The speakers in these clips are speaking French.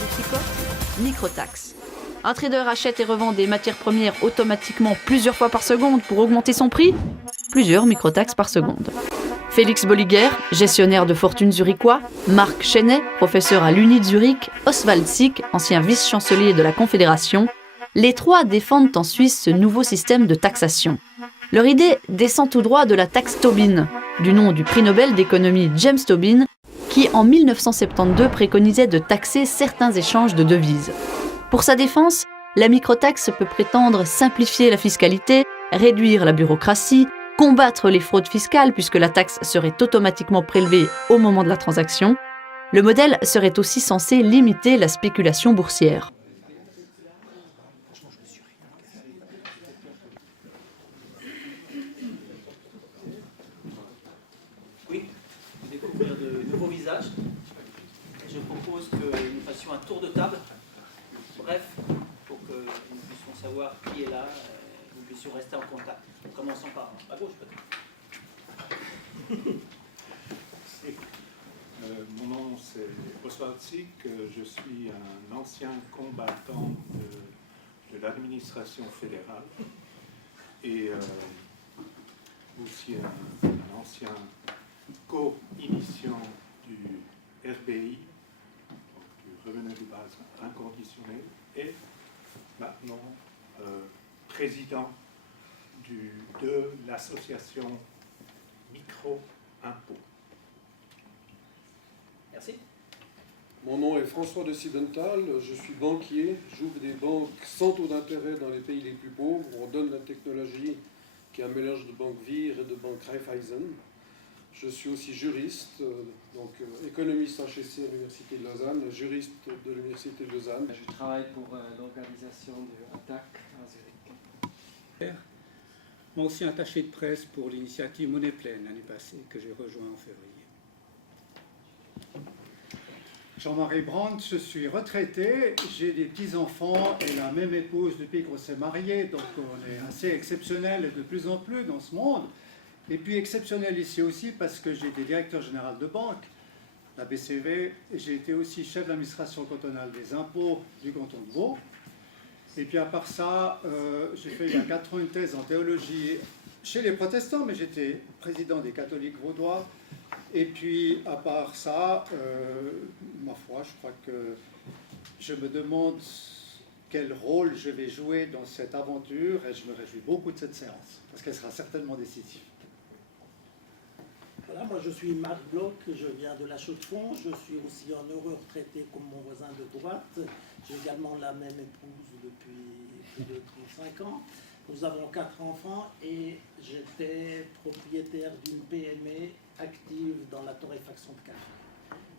boursicote, microtaxe. Un trader achète et revend des matières premières automatiquement plusieurs fois par seconde pour augmenter son prix. Plusieurs microtaxes par seconde. Félix Bolliger, gestionnaire de fortune zurichois, Marc Chenet, professeur à l'Uni de Zurich, Oswald Sick, ancien vice-chancelier de la Confédération, les trois défendent en Suisse ce nouveau système de taxation. Leur idée descend tout droit de la taxe Tobin, du nom du prix Nobel d'économie James Tobin, qui en 1972 préconisait de taxer certains échanges de devises. Pour sa défense, la microtaxe peut prétendre simplifier la fiscalité, réduire la bureaucratie, combattre les fraudes fiscales puisque la taxe serait automatiquement prélevée au moment de la transaction. Le modèle serait aussi censé limiter la spéculation boursière. Oui, découvrir de nouveaux visages. Je propose que nous fassions un tour de table. Bref, pour que nous puissions savoir qui est là, nous puissions rester en contact. Commençons par à gauche peut-être. Mon nom c'est Oswald Sick, je suis un ancien combattant de l'administration fédérale et aussi un ancien co-initiant du RBI, donc du revenu de base inconditionnel, et maintenant président de l'association Micro-Impôt. Merci. Mon nom est François de Siebenthal, je suis banquier, j'ouvre des banques sans taux d'intérêt dans les pays les plus pauvres. On donne la technologie qui est un mélange de banque Vir et de banque Raiffeisen. Je suis aussi juriste, donc économiste HEC à l'Université de Lausanne, juriste de l'Université de Lausanne. Je travaille pour l'organisation de ATTAC à Zurich. Moi aussi attaché de presse pour l'initiative Monnaie Pleine l'année passée, que j'ai rejoint en février. Jean-Marie Brandt, je suis retraité, j'ai des petits-enfants et la même épouse depuis qu'on s'est mariés, donc on est assez exceptionnel et de plus en plus dans ce monde. Et puis exceptionnel ici aussi parce que j'ai été directeur général de banque, la BCV, et j'ai été aussi chef d'administration cantonale des impôts du canton de Vaud. Et puis à part ça, j'ai fait il y a 4 ans une thèse en théologie chez les protestants, mais j'étais président des catholiques vaudois. Et puis à part ça, ma foi, je crois que je me demande quel rôle je vais jouer dans cette aventure et je me réjouis beaucoup de cette séance, parce qu'elle sera certainement décisive. Voilà, moi je suis Marc Bloch, je viens de la Chaux-de-Fonds, je suis aussi un heureux retraité comme mon voisin de droite. J'ai également la même épouse depuis plus de 35 ans. Nous avons 4 enfants et j'étais propriétaire d'une PME active dans la torréfaction de café.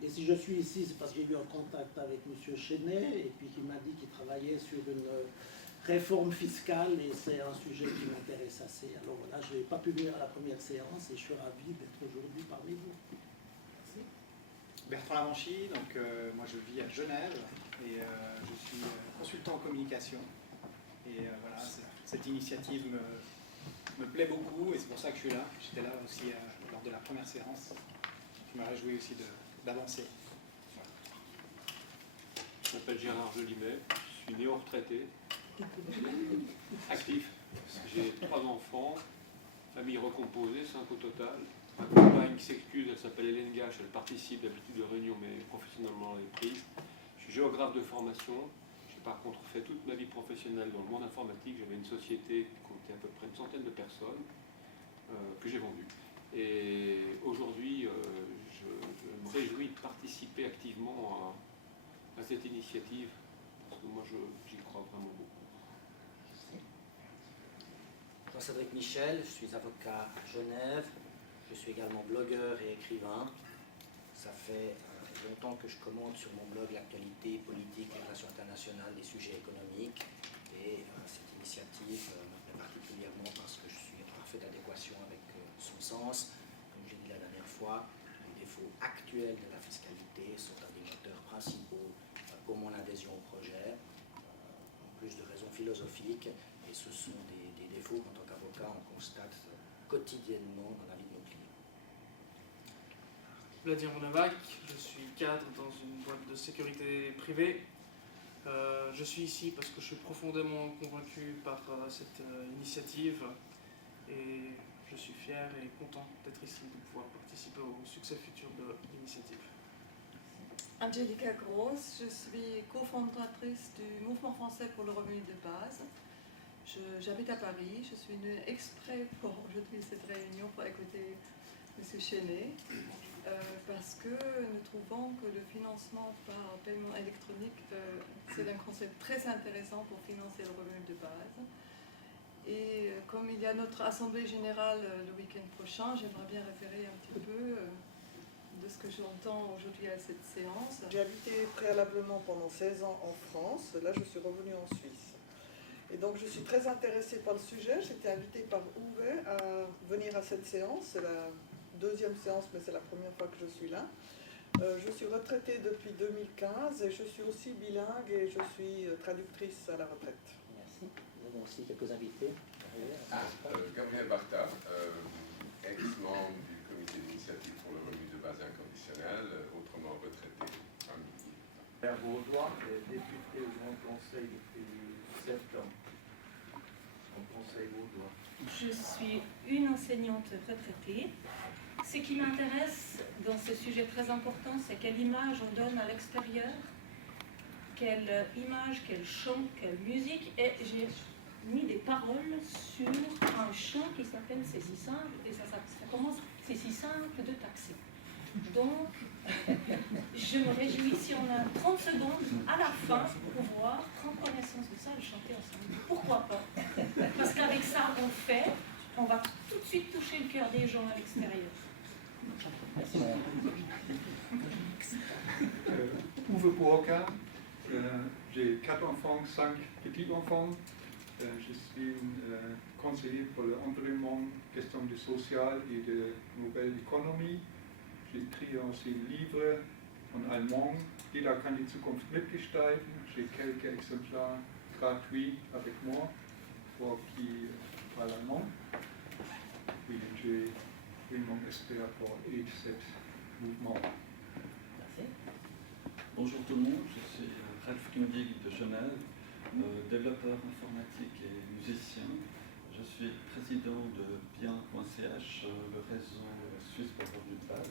Et si je suis ici, c'est parce que j'ai eu un contact avec M. Chenet et puis qui m'a dit qu'il travaillait sur une réforme fiscale et c'est un sujet qui m'intéresse assez. Alors voilà, je n'ai pas pu venir à la première séance et je suis ravi d'être aujourd'hui parmi vous. Merci. Bertrand Lavanchy, donc moi je vis à Genève et je suis consultant en communication. Et voilà, cette initiative me plaît beaucoup et c'est pour ça que je suis là. J'étais là aussi lors de la première séance. Je me réjouis aussi d'avancer. Voilà. Je m'appelle Gérard Jolimet, je suis néo-retraité, actif. J'ai 3 enfants, famille recomposée, 5 au total. Ma compagne qui s'excuse, elle s'appelle Hélène Gache, elle participe d'habitude de réunions, mais professionnellement elle est prise. Je suis géographe de formation. J'ai par contre fait toute ma vie professionnelle dans le monde informatique. J'avais une société qui comptait à peu près une centaine de personnes que j'ai vendue. Et aujourd'hui, je me réjouis de participer activement à cette initiative, parce que moi j'y crois vraiment beaucoup. Jean-Cédric Michel, je suis avocat à Genève, je suis également blogueur et écrivain. Ça fait longtemps que je commente sur mon blog l'actualité politique et les relations internationales des sujets économiques et cette initiative me plaît particulièrement parce que je suis en parfaite adéquation avec son sens. Comme j'ai dit la dernière fois, les défauts actuels de la fiscalité sont un des moteurs principaux pour mon adhésion au projet, en plus de raisons philosophiques, et ce sont des défauts qu'en tant qu'avocat on constate quotidiennement dans la vie de nos clients. Vladimir Novak, je suis cadre dans une boîte de de sécurité privée. Je suis ici parce que je suis profondément convaincu par cette initiative et je suis fier et content d'être ici, de pouvoir participer au succès futur de l'initiative. Angelica Gross, je suis cofondatrice du Mouvement français pour le revenu de base. J'habite à Paris, je suis venue exprès pour aujourd'hui cette réunion pour écouter M. Chenet, parce que nous trouvons que le financement par paiement électronique, c'est un concept très intéressant pour financer le revenu de base. Et comme il y a notre assemblée générale le week-end prochain, j'aimerais bien référer un petit peu de ce que j'entends aujourd'hui à cette séance. J'ai habité préalablement pendant 16 ans en France, là je suis revenue en Suisse. Et donc je suis très intéressée par le sujet, j'étais invitée par Uwe à venir à cette séance, c'est la deuxième séance mais c'est la première fois que je suis là. Je suis retraitée depuis 2015 et je suis aussi bilingue et je suis traductrice à la retraite. Merci. Nous avons aussi quelques invités. Gabriel Barta, ex-membre du comité d'initiative pour le revenu de base inconditionnel, autrement retraité à midi. Pierre Vaudois, député au Grand Conseil depuis 7 ans. Au Conseil Vaudois. Je suis une enseignante retraitée. Ce qui m'intéresse dans ce sujet très important, c'est quelle image on donne à l'extérieur, quelle image, quel chant, quelle musique. Et j'ai mis des paroles sur un chant qui s'appelle « C'est si simple » et ça commence « C'est si simple de taxer ». Donc, je me réjouis si on a 30 secondes à la fin pour pouvoir prendre connaissance de ça et chanter ensemble. Pourquoi pas? Parce qu'avec ça, on va tout de suite toucher le cœur des gens à l'extérieur. Uwe Burka, j'ai 4 enfants, 5 petits-enfants. Je suis conseiller pour l'environnement, question du social et de nouvelle économie. J'ai écrit aussi un livre en allemand, Jeder kann die Zukunft mitgestalten. J'ai quelques exemplaires gratuits avec moi pour qui parlent allemand. Et j'ai vraiment espéré pour aider ce mouvement. Merci. Bonjour tout le monde, je suis Ralph Kundig de Genève, développeur informatique et musicien. Je suis président de bien.ch, le réseau suisse pour le revenu de base,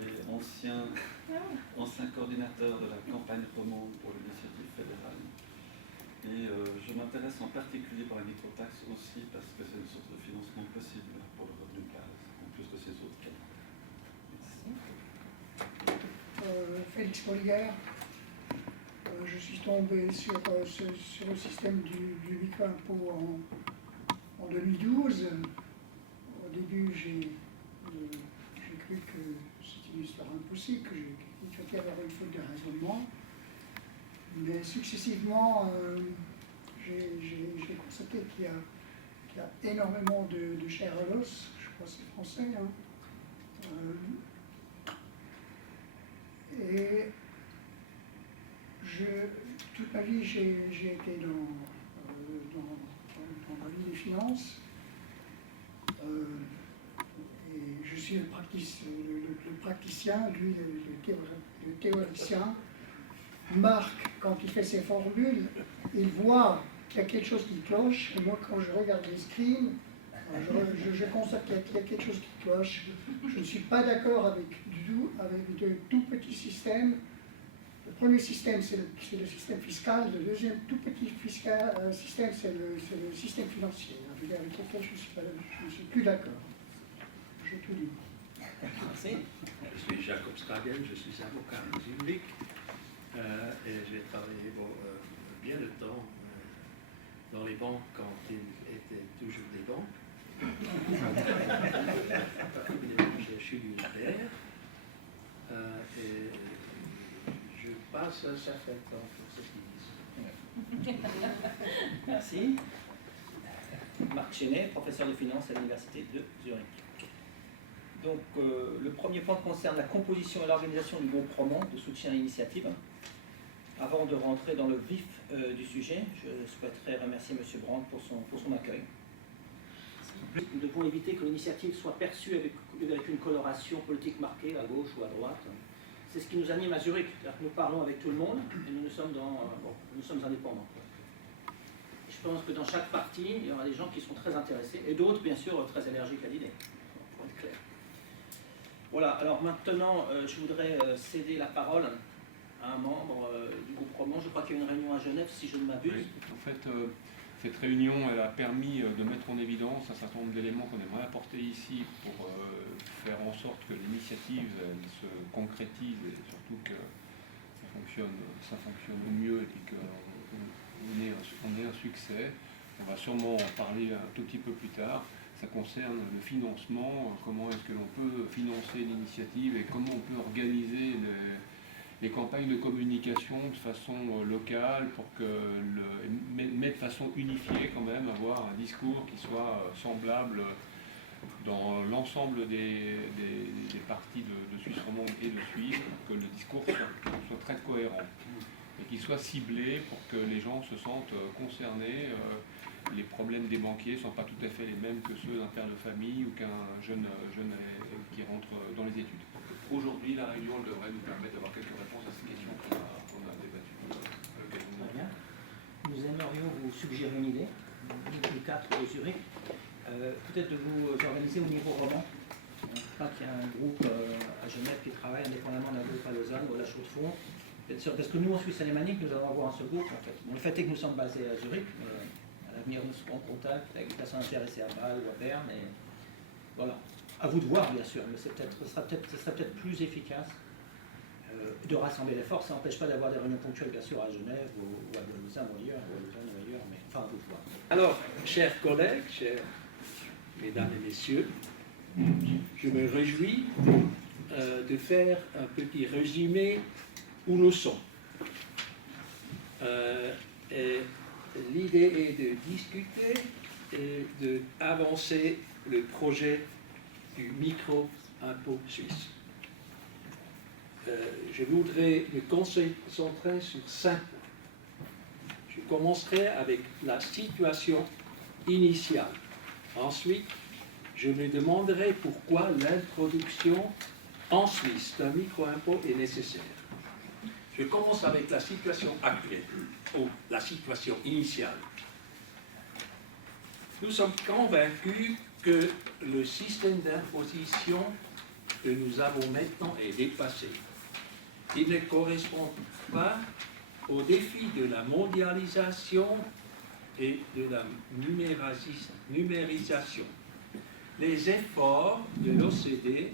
et ancien coordinateur de la campagne romande pour l'initiative fédérale. Et je m'intéresse en particulier pour la microtaxe aussi parce que c'est une source de financement possible pour le revenu de base, en plus de ces autres cas. Félix Bolliger. Je suis tombé sur le système du micro-impôt en 2012. Au début, j'ai cru que c'était une histoire impossible, qu'il fallait avoir une faute de raisonnement. Mais successivement, j'ai constaté qu'il y a énormément de chair à l'os. Je crois que c'est français. Hein. Et toute ma vie, j'ai été dans la vie des finances. Et je suis le praticien, lui le théoricien. Marc, quand il fait ses formules, il voit qu'il y a quelque chose qui cloche. Et moi, quand je regarde les screens, je constate qu'il y a quelque chose qui cloche. Je ne suis pas d'accord avec de tout petits systèmes. Le premier système, c'est le système fiscal. Le deuxième tout petit système, c'est le système financier, avec lequel je ne suis plus d'accord. J'ai tout dit. Merci. Je suis Jacob Stagel, je suis avocat en Zurich et j'ai travaillé bien de temps dans les banques quand il était toujours des banques. Je suis militaire et je passe à ça fait temps pour ce qu'ils disent. Merci. Marc Chenet, professeur de finance à l'Université de Zurich. Donc, le premier point concerne la composition et l'organisation du groupe roman de soutien à l'initiative. Avant de rentrer dans le vif du sujet, je souhaiterais remercier M. Brandt pour son accueil. Nous devons éviter que l'initiative soit perçue avec une coloration politique marquée à gauche ou à droite. c'est ce qui nous anime à Zurich. C'est-à-dire que nous parlons avec tout le monde et nous sommes, nous sommes indépendants. Je pense que dans chaque parti, il y aura des gens qui sont très intéressés et d'autres, bien sûr, très allergiques à l'idée. Pour être clair. Voilà, alors maintenant, je voudrais céder la parole à un membre du groupe roman. Je crois qu'il y a une réunion à Genève, si je ne m'abuse. Oui, en fait, cette réunion elle a permis de mettre en évidence un certain nombre d'éléments qu'on aimerait apporter ici pour faire en sorte que l'initiative se concrétise et surtout que ça fonctionne au mieux et qu'on ait un succès. On va sûrement en parler un tout petit peu plus tard. Ça concerne le financement, comment est-ce que l'on peut financer l'initiative et comment on peut organiser les campagnes de communication de façon locale pour mais de façon unifiée quand même, avoir un discours qui soit semblable dans l'ensemble des partis de Suisse romande et de Suisse, pour que le discours soit très cohérent et qu'il soit ciblé pour que les gens se sentent concernés. Les problèmes des banquiers ne sont pas tout à fait les mêmes que ceux d'un père de famille ou qu'un jeune qui rentre dans les études. Aujourd'hui, la réunion devrait nous permettre d'avoir quelques réponses à ces questions qu'on a débattues à l'occasion de Très bien. Nous aimerions vous suggérer une idée, les 4 au Zurich, peut-être de vous organiser au niveau roman. Je crois qu'il y a un groupe à Genève qui travaille indépendamment d'un groupe à Lausanne ou à la Chaux-de-Fonds. Parce que nous, en Suisse alémanique, nous allons avoir un seul groupe en fait. Bon, le fait est que nous sommes basés à Zurich, mais à l'avenir, nous serons en contact avec des personnes intéressées à Bâle ou à Berne. Et voilà. À vous de voir, bien sûr, mais ce sera peut-être plus efficace de rassembler les forces. Ça n'empêche pas d'avoir des réunions ponctuelles, bien sûr, à Genève ou à Lausanne ou ailleurs, mais enfin, à vous de voir. Alors, chers collègues, chers mesdames et messieurs, je me réjouis de faire un petit résumé où nous sommes. L'idée est de discuter et d'avancer le projet du micro-impôt suisse. Je voudrais me concentrer sur 5 points. Je commencerai avec la situation initiale. Ensuite, je me demanderai pourquoi l'introduction en Suisse d'un micro-impôt est nécessaire. Je commence avec la situation actuelle, ou la situation initiale. Nous sommes convaincus que le système d'imposition que nous avons maintenant est dépassé. Il ne correspond pas aux défis de la mondialisation et de la numérisation. Les efforts de l'OCDE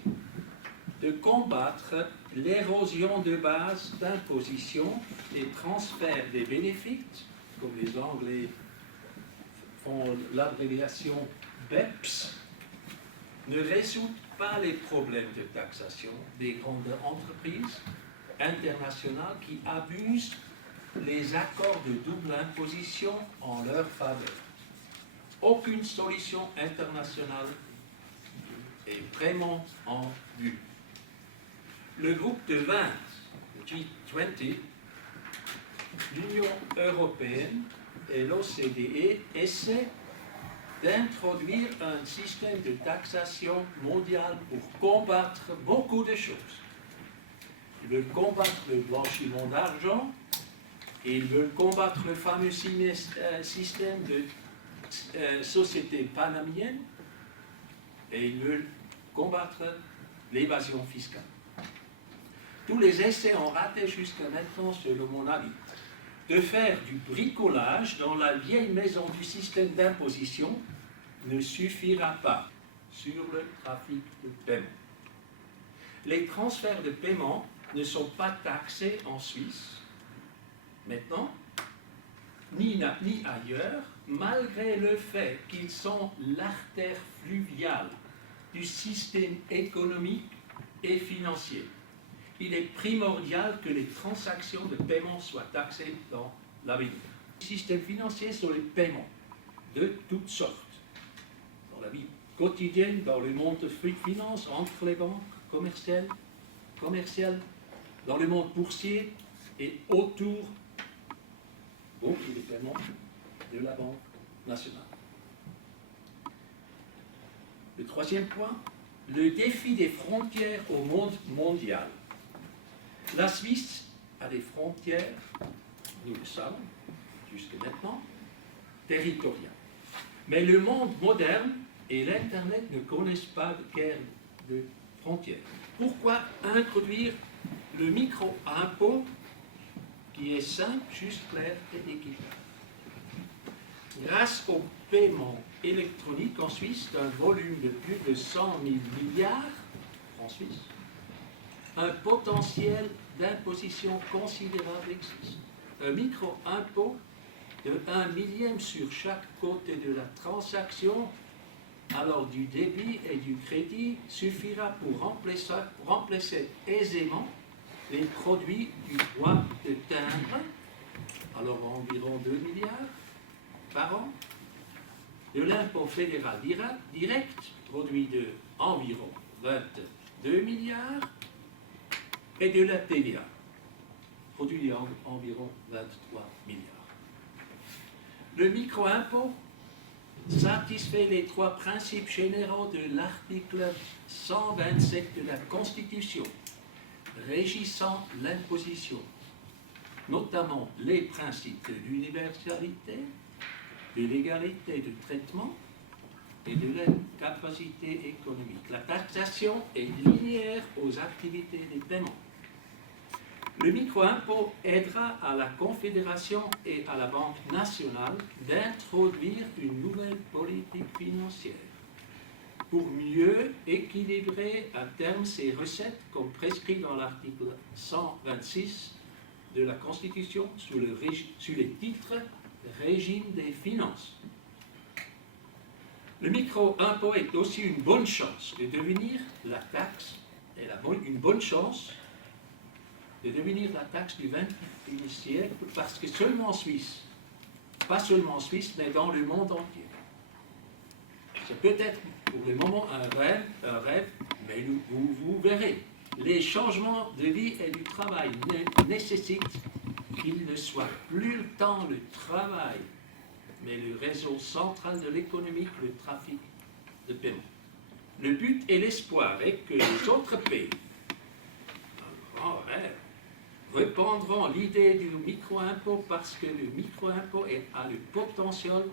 de combattre l'érosion de base d'imposition et transfert des bénéfices, comme les Anglais font l'abréviation BEPS, ne résout pas les problèmes de taxation des grandes entreprises internationales qui abusent les accords de double imposition en leur faveur. Aucune solution internationale est vraiment en vue. Le groupe de 20, le G20, l'Union européenne et l'OCDE essaient d'introduire un système de taxation mondial pour combattre beaucoup de choses. Ils veulent combattre le blanchiment d'argent, et ils veulent combattre le fameux système de société panamienne, et ils veulent combattre l'évasion fiscale. Tous les essais ont raté jusqu'à maintenant, selon mon avis. De faire du bricolage dans la vieille maison du système d'imposition ne suffira pas sur le trafic de paiement. Les transferts de paiement ne sont pas taxés en Suisse, maintenant, ni ailleurs, malgré le fait qu'ils sont l'artère fluviale du système économique et financier. Il est primordial que les transactions de paiement soient taxées dans l'avenir. Le système financier sont les paiements de toutes sortes. Dans la vie quotidienne, dans le monde de finance, entre les banques commerciales, dans le monde boursier et autour des paiements de la Banque nationale. Le troisième point, le défi des frontières au monde mondial La Suisse a des frontières, nous le savons, jusque maintenant, territoriales. Mais le monde moderne et l'Internet ne connaissent pas de guerre de frontières. Pourquoi introduire le micro-impôt qui est simple, juste, clair et équitable? Grâce au paiement électronique en Suisse d'un volume de plus de 100 000 milliards francs suisses, un potentiel d'imposition considérable existe. Un micro-impôt de 1 millième sur chaque côté de la transaction, alors du débit et du crédit, suffira pour remplacer aisément les produits du droit de timbre, alors environ 2 milliards par an, de l'impôt fédéral direct, produit de environ 22 milliards, et de la TVA, produit d'environ 23 milliards. Le micro-impôt satisfait les 3 principes généraux de l'article 127 de la Constitution, régissant l'imposition, notamment les principes de l'universalité, de l'égalité de traitement et de la capacité économique. La taxation est linéaire aux activités des paiements. Le micro-impôt aidera à la Confédération et à la Banque nationale d'introduire une nouvelle politique financière pour mieux équilibrer à terme ses recettes comme prescrit dans l'article 126 de la Constitution sous les titres Régime des finances. Le micro-impôt est aussi une bonne chance de devenir la taxe, une bonne chance de devenir la taxe du XXIe siècle, parce que seulement en Suisse, pas seulement en Suisse, mais dans le monde entier. C'est peut-être pour le moment un rêve, mais vous verrez. Les changements de vie et du travail nécessitent qu'il ne soit plus le temps le travail, mais le réseau central de l'économie, le trafic de paiement. Le but et l'espoir est que les autres pays, un grand rêve, répandront l'idée du micro-impôt parce que le micro-impôt a le potentiel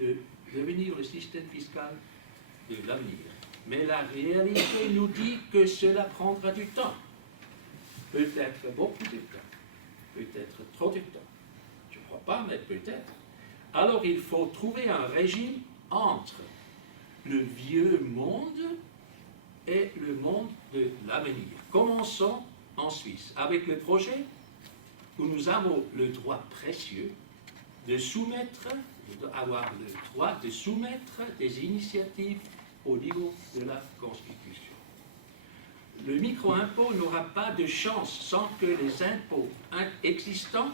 de devenir le système fiscal de l'avenir. Mais la réalité nous dit que cela prendra du temps. Peut-être beaucoup de temps. Peut-être trop de temps. Je ne crois pas, mais peut-être. Alors il faut trouver un régime entre le vieux monde et le monde de l'avenir. Commençons en Suisse avec le projet où nous avons le droit précieux de avoir le droit de soumettre des initiatives au niveau de la Constitution. Le micro-impôt n'aura pas de chance sans que les impôts existants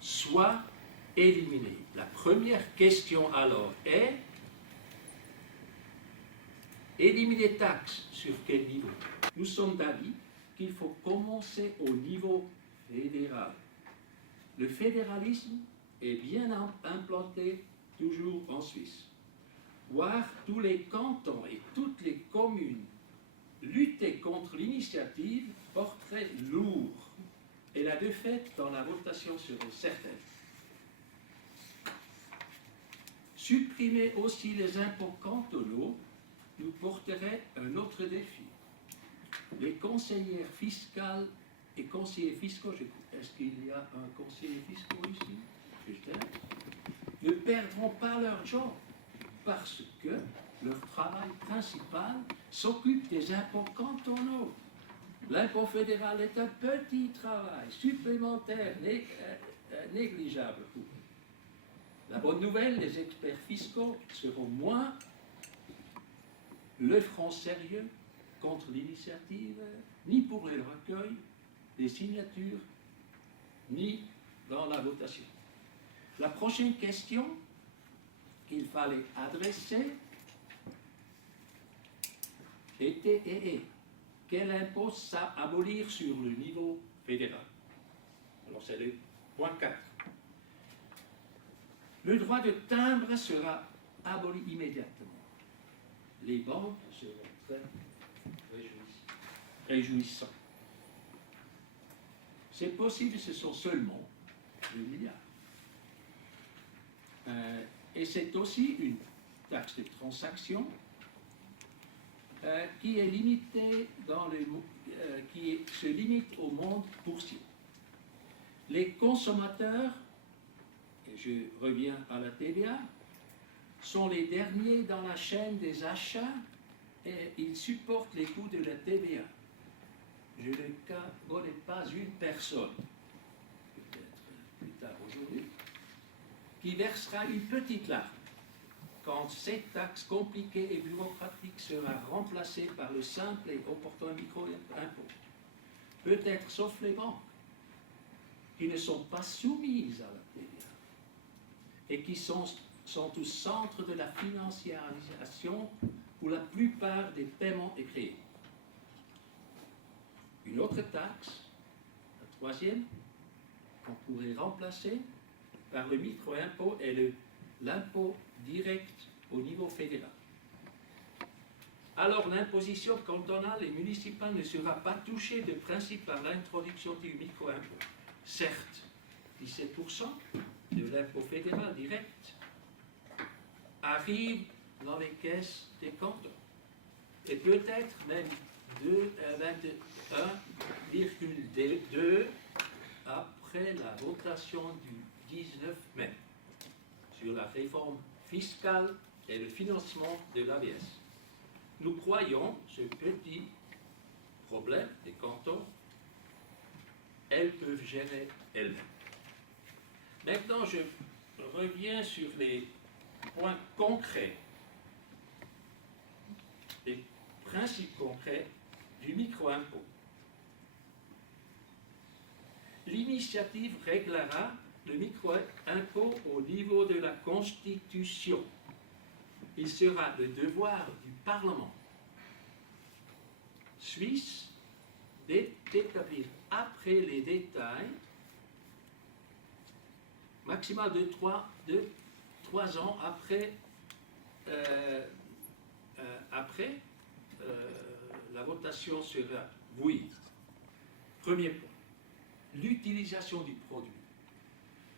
soient éliminés. La première question alors est: éliminer les taxes sur quel niveau? Nous sommes d'avis qu'il faut commencer au niveau fédéral. Le fédéralisme est bien implanté toujours en Suisse. Voir tous les cantons et toutes les communes lutter contre l'initiative porterait lourd, et la défaite dans la votation serait certaine. Supprimer aussi les impôts cantonaux nous porterait un autre défi. Les conseillères fiscales et conseillers fiscaux, est-ce qu'il y a un conseiller fiscal ici? Peut-être. Ne perdront pas leur job parce que leur travail principal s'occupe des impôts cantonaux. L'impôt fédéral est un petit travail supplémentaire, négligeable pour eux. La bonne nouvelle, les experts fiscaux seront moins le front sérieux contre l'initiative, ni pour le recueil des signatures, ni dans la votation. La prochaine question qu'il fallait adresser était quel impôt ça abolir sur le niveau fédéral? Alors c'est le point 4. Le droit de timbre sera aboli immédiatement. Les banques seront très réjouissants. C'est possible, ce sont seulement 2 milliards. Et c'est aussi une taxe de transaction qui est limitée se limite au monde boursier. Les consommateurs, et je reviens à la TVA, sont les derniers dans la chaîne des achats et ils supportent les coûts de la TVA. Je ne connais pas une personne, peut-être plus tard aujourd'hui, qui versera une petite larme quand cette taxe compliquée et bureaucratique sera remplacée par le simple et opportun micro-impôt. Peut-être sauf les banques, qui ne sont pas soumises à la TVA et qui sont au centre de la financiarisation où la plupart des paiements est créée. Une autre taxe, la troisième, qu'on pourrait remplacer par le micro-impôt est l'impôt direct au niveau fédéral. Alors l'imposition cantonale et municipale ne sera pas touchée de principe par l'introduction du micro-impôt. Certes, 17% de l'impôt fédéral direct arrive dans les caisses des cantons. Et peut-être même 21,2 après la votation du 19 mai sur la réforme fiscale et le financement de l'ABS. Nous croyons ce petit problème des cantons, elles peuvent gérer elles-mêmes. Maintenant, je reviens sur les points concrets, les principes concrets du micro-impôt. L'initiative réglera le micro-impôt au niveau de la Constitution. Il sera le devoir du Parlement suisse d'établir après les détails maximal de 3 ans après la votation sera oui. Premier point, l'utilisation du produit.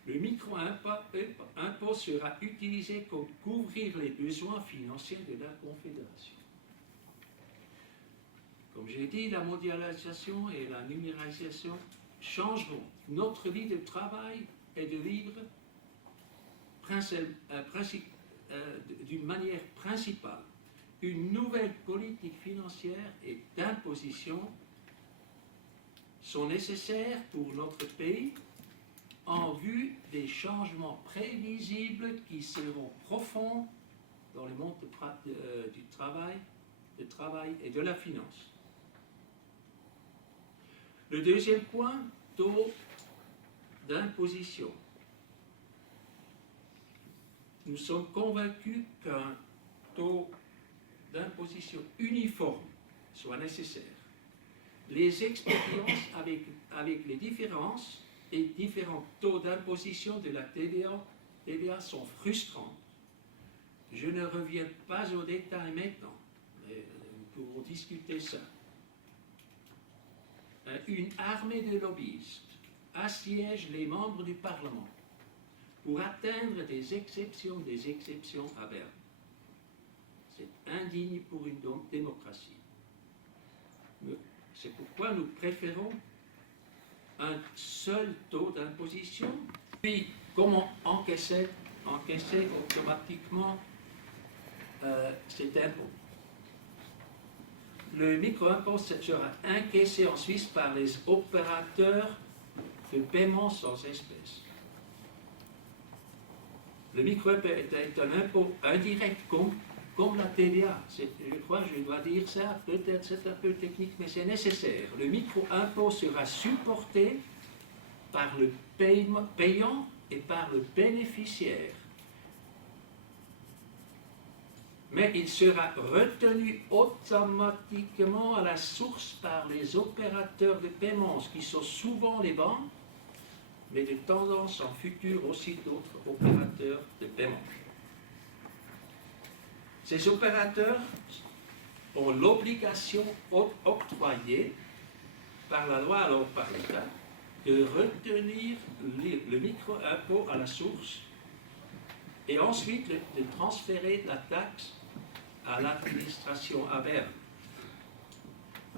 Le micro-impôt sera utilisé pour couvrir les besoins financiers de la Confédération. Comme j'ai dit, la mondialisation et la numérisation changeront notre vie de travail et de vivre d'une manière principale. Une nouvelle politique financière et d'imposition sont nécessaires pour notre pays en vue des changements prévisibles qui seront profonds dans le monde du travail et de la finance. Le deuxième point, taux d'imposition. Nous sommes convaincus qu'un taux d'imposition uniforme soit nécessaire. Les expériences avec les différences et différents taux d'imposition de la TVA sont frustrantes. Je ne reviens pas aux détails maintenant, mais nous pouvons discuter ça. Une armée de lobbyistes assiège les membres du Parlement pour atteindre des exceptions à Berne. C'est indigne pour une démocratie. C'est pourquoi nous préférons un seul taux d'imposition. Puis, comment encaisser automatiquement cet impôt? Le micro-impôt sera encaissé en Suisse par les opérateurs de paiement sans espèces. Le micro-impôt est un impôt indirect comme la TVA. Je crois que je dois dire ça, peut-être c'est un peu technique, mais c'est nécessaire. Le micro-impôt sera supporté par le payant et par le bénéficiaire. Mais il sera retenu automatiquement à la source par les opérateurs de paiement, qui sont souvent les banques, mais de tendance en futur aussi d'autres opérateurs de paiement. Ces opérateurs ont l'obligation octroyée par la loi, alors par l'État, de retenir le micro-impôt à la source et ensuite de transférer la taxe à l'administration à Berne.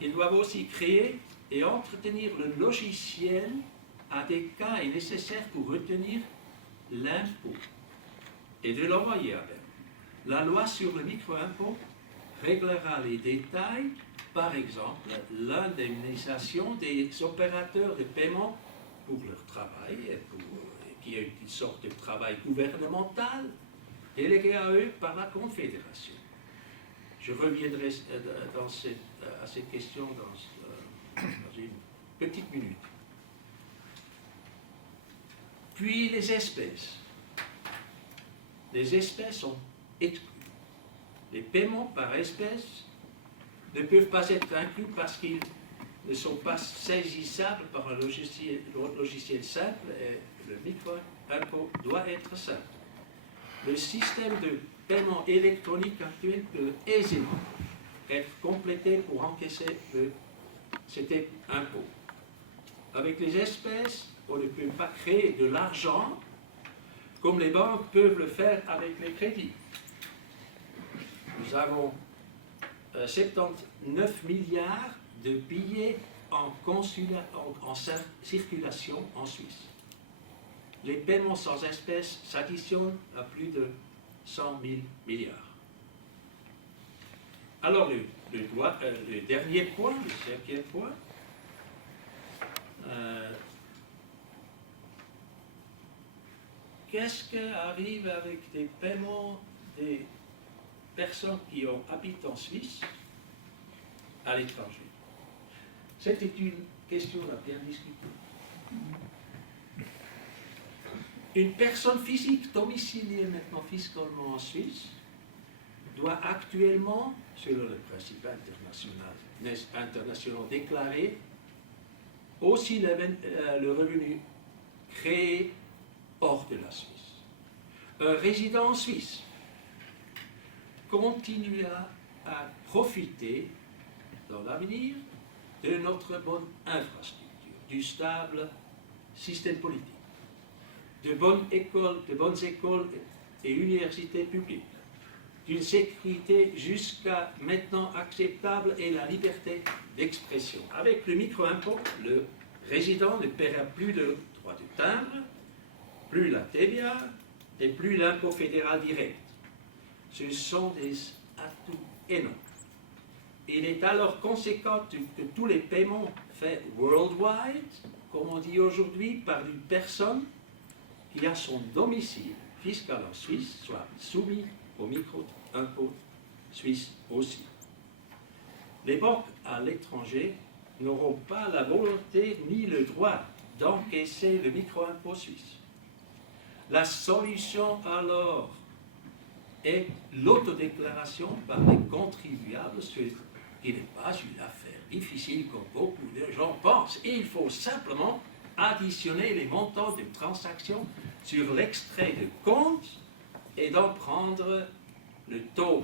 Ils doivent aussi créer et entretenir le logiciel à des cas nécessaires pour retenir l'impôt et de l'envoyer à Berne. La loi sur le micro-impôt réglera les détails, par exemple l'indemnisation des opérateurs de paiement pour leur travail, qui est une sorte de travail gouvernemental délégué à eux par la Confédération. Je reviendrai à cette question dans une petite minute. Puis les espèces. Les espèces sont exclues. Les paiements par espèces ne peuvent pas être inclus parce qu'ils ne sont pas saisissables par un logiciel simple et le micro-impôt doit être simple. Le système de paiement électronique actuel peut aisément être complété pour encaisser cet impôt. Avec les espèces, on ne peut pas créer de l'argent comme les banques peuvent le faire avec les crédits. Nous avons 79 milliards de billets en circulation en Suisse. Les paiements sans espèces s'additionnent à plus de 100 000 milliards. Alors, le dernier point, le 5e point, qu'est-ce qui arrive avec des paiements des personnes qui habitent en Suisse à l'étranger? C'était une question à bien discuter. Une personne physique domiciliée maintenant fiscalement en Suisse doit actuellement, selon le principe international déclaré, aussi le revenu créé hors de la Suisse. Un résident suisse continuera à profiter dans l'avenir de notre bonne infrastructure, du stable système politique, de bonnes écoles et universités publiques, d'une sécurité jusqu'à maintenant acceptable et la liberté d'expression. Avec le micro-impôt, le résident ne paiera plus de droit de timbre, plus la TVA et plus l'impôt fédéral direct. Ce sont des atouts énormes. Il est alors conséquent que tous les paiements faits worldwide, comme on dit aujourd'hui, par une personne qui a son domicile fiscal en Suisse, soient soumis au micro-impôt suisse aussi. Les banques à l'étranger n'auront pas la volonté ni le droit d'encaisser le micro-impôt suisse. La solution alors est l'autodéclaration par les contribuables, ce qui n'est pas une affaire difficile comme beaucoup de gens pensent. Il faut simplement additionner les montants de transactions sur l'extrait de compte et d'en prendre le taux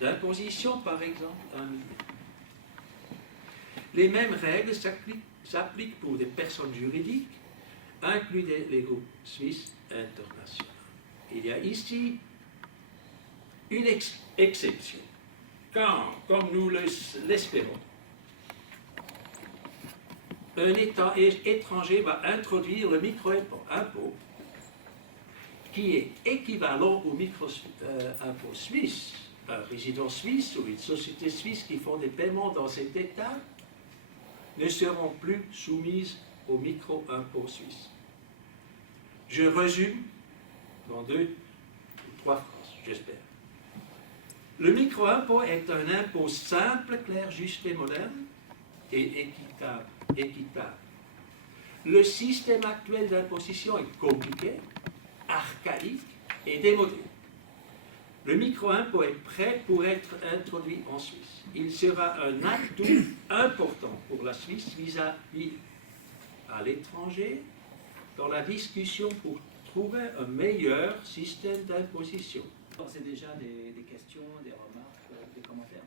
d'imposition, par exemple, 1 million. Les mêmes règles s'appliquent pour des personnes juridiques, inclus les groupes suisses internationaux. Il y a ici une exception. Quand, comme nous l'espérons, un État étranger va introduire le micro-impôt qui est équivalent au micro-impôt suisse, un résident suisse ou une société suisse qui font des paiements dans cet État ne seront plus soumises au micro-impôt suisse. Je résume dans 2 ou 3 phrases, j'espère. Le micro-impôt est un impôt simple, clair, juste et moderne et équitable. Le système actuel d'imposition est compliqué, archaïque et démodé. Le micro-impôt est prêt pour être introduit en Suisse. Il sera un atout important pour la Suisse vis-à-vis à l'étranger dans la discussion pour trouver un meilleur système d'imposition. C'est déjà des questions, des remarques, des commentaires.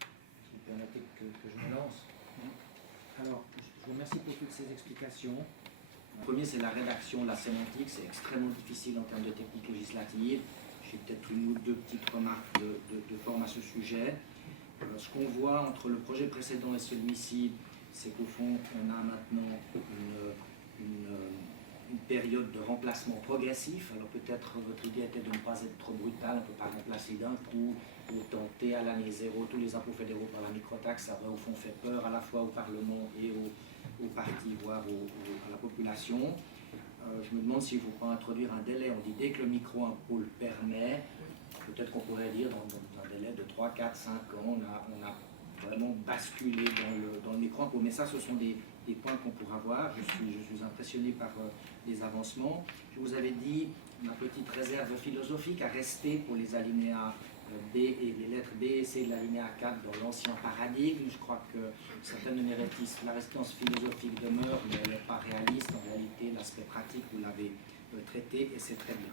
Je peux noter que je me lance. Alors, Je vous remercie pour toutes ces explications. Le premier, c'est la rédaction, la sémantique. C'est extrêmement difficile en termes de technique législative. J'ai peut-être une ou deux petites remarques de forme à ce sujet. Ce qu'on voit entre le projet précédent et celui-ci, c'est qu'au fond, on a maintenant une période de remplacement progressif. Alors peut-être votre idée était de ne pas être trop brutale, on ne peut pas remplacer d'un coup, ou tenter à l'année zéro tous les impôts fédéraux par la microtaxe. Ça aurait au fond fait peur à la fois au Parlement et aux partis, voire à la population. Je me demande s'il ne faut pas introduire un délai. On dit dès que le micro-impôt le permet, peut-être qu'on pourrait dire dans un délai de 3, 4, 5 ans, on a vraiment basculé dans le micro-impôt. Mais ça, ce sont des points qu'on pourra voir. Je suis impressionné par les avancements. Je vous avais dit ma petite réserve philosophique à rester pour les alinéas B et les lettres B et C de l'alinéa 4 dans l'ancien paradigme. Je crois que certaines de mes réticences, la résistance philosophique demeure, mais elle n'est pas réaliste. En réalité, l'aspect pratique, vous l'avez traité et c'est très bien.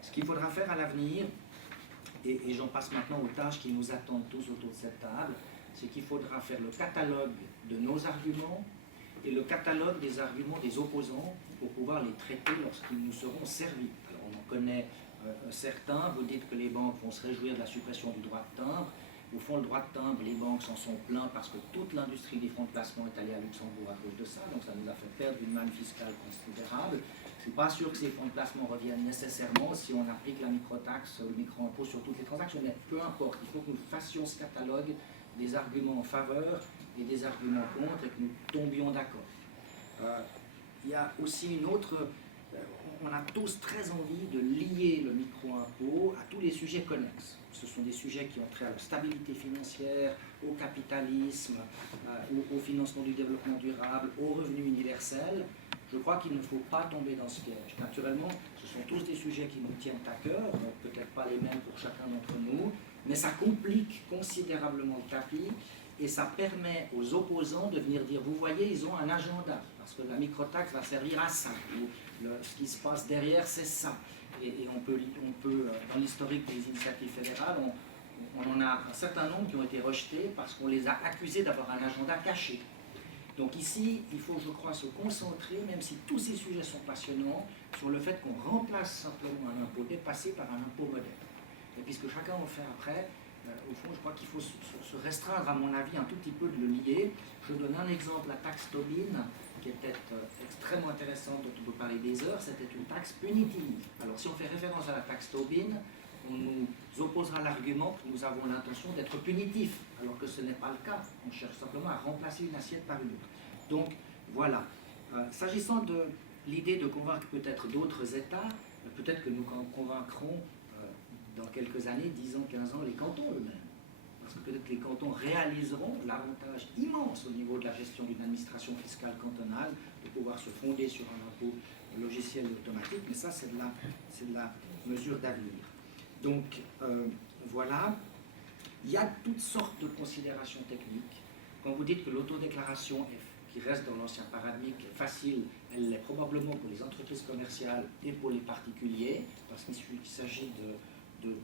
Ce qu'il faudra faire à l'avenir, et j'en passe maintenant aux tâches qui nous attendent tous autour de cette table, c'est qu'il faudra faire le catalogue de nos arguments et le catalogue des arguments des opposants pour pouvoir les traiter lorsqu'ils nous seront servis. Alors on en connaît certains, vous dites que les banques vont se réjouir de la suppression du droit de timbre. Au fond, le droit de timbre, les banques s'en sont plaints parce que toute l'industrie des fonds de placement est allée à Luxembourg à cause de ça, donc ça nous a fait perdre une manne fiscale considérable. Je ne suis pas sûr que ces fonds de placement reviennent nécessairement si on applique la microtaxe, le micro-impôt sur toutes les transactions, mais peu importe, il faut que nous fassions ce catalogue des arguments en faveur et des arguments contre et que nous tombions d'accord. Il y a aussi une autre... On a tous très envie de lier le micro-impôt à tous les sujets connexes. Ce sont des sujets qui ont trait à la stabilité financière, au capitalisme, au financement du développement durable, au revenu universel. Je crois qu'il ne faut pas tomber dans ce piège. Naturellement, ce sont tous des sujets qui nous tiennent à cœur, donc peut-être pas les mêmes pour chacun d'entre nous, mais ça complique considérablement le tapis et ça permet aux opposants de venir dire, vous voyez, ils ont un agenda, parce que la microtaxe va servir à ça, ou ce qui se passe derrière, c'est ça. Et on peut, dans l'historique des initiatives fédérales, on en a un certain nombre qui ont été rejetés parce qu'on les a accusés d'avoir un agenda caché. Donc ici, il faut, je crois, se concentrer, même si tous ces sujets sont passionnants, sur le fait qu'on remplace simplement un impôt dépassé par un impôt moderne. Et puisque chacun en fait après, au fond, je crois qu'il faut se restreindre, à mon avis, un tout petit peu de le lier. Je donne un exemple, la taxe Tobin, qui était extrêmement intéressante, dont on peut parler des heures, c'était une taxe punitive. Alors si on fait référence à la taxe Tobin, on nous opposera l'argument que nous avons l'intention d'être punitifs, alors que ce n'est pas le cas. On cherche simplement à remplacer une assiette par une autre. Donc voilà. S'agissant de l'idée de convaincre peut-être d'autres États, peut-être que nous convaincrons dans quelques années, 10 ans, 15 ans, les cantons eux-mêmes. Parce que peut-être que les cantons réaliseront l'avantage immense au niveau de la gestion d'une administration fiscale cantonale de pouvoir se fonder sur un impôt logiciel automatique, mais ça c'est de la mesure d'avenir. Donc voilà, il y a toutes sortes de considérations techniques. Quand vous dites que l'autodéclaration qui reste dans l'ancien paradigme est facile, elle l'est probablement pour les entreprises commerciales et pour les particuliers, parce qu'il s'agit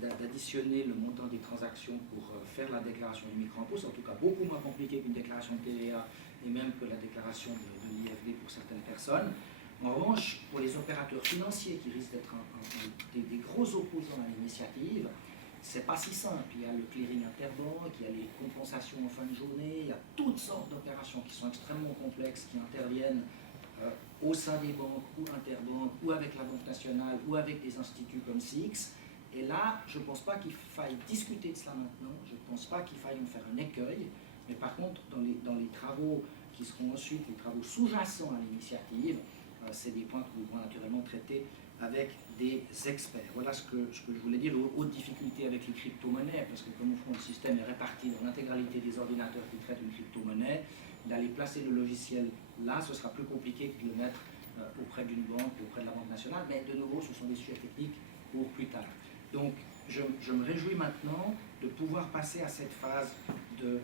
d'additionner le montant des transactions pour faire la déclaration du micro-impôt. C'est en tout cas beaucoup moins compliqué qu'une déclaration de TVA et même que la déclaration de l'IFD pour certaines personnes. En revanche, pour les opérateurs financiers qui risquent d'être des gros opposants à l'initiative, c'est pas si simple. Il y a le clearing interbanque, il y a les compensations en fin de journée, il y a toutes sortes d'opérations qui sont extrêmement complexes, qui interviennent au sein des banques ou interbanques, ou avec la Banque nationale, ou avec des instituts comme SIX. Et là, je ne pense pas qu'il faille discuter de cela maintenant, je ne pense pas qu'il faille en faire un écueil, mais par contre, dans les travaux qui seront ensuite les travaux sous-jacents à l'initiative, c'est des points que vous pourrez naturellement traiter avec des experts. Voilà ce que je voulais dire, aux difficultés avec les crypto-monnaies, parce que comme au fond le système est réparti dans l'intégralité des ordinateurs qui traitent une crypto-monnaie, d'aller placer le logiciel là, ce sera plus compliqué que de le mettre auprès d'une banque, auprès de la Banque nationale, mais de nouveau, ce sont des sujets techniques pour plus tard. Donc, je me réjouis maintenant de pouvoir passer à cette phase de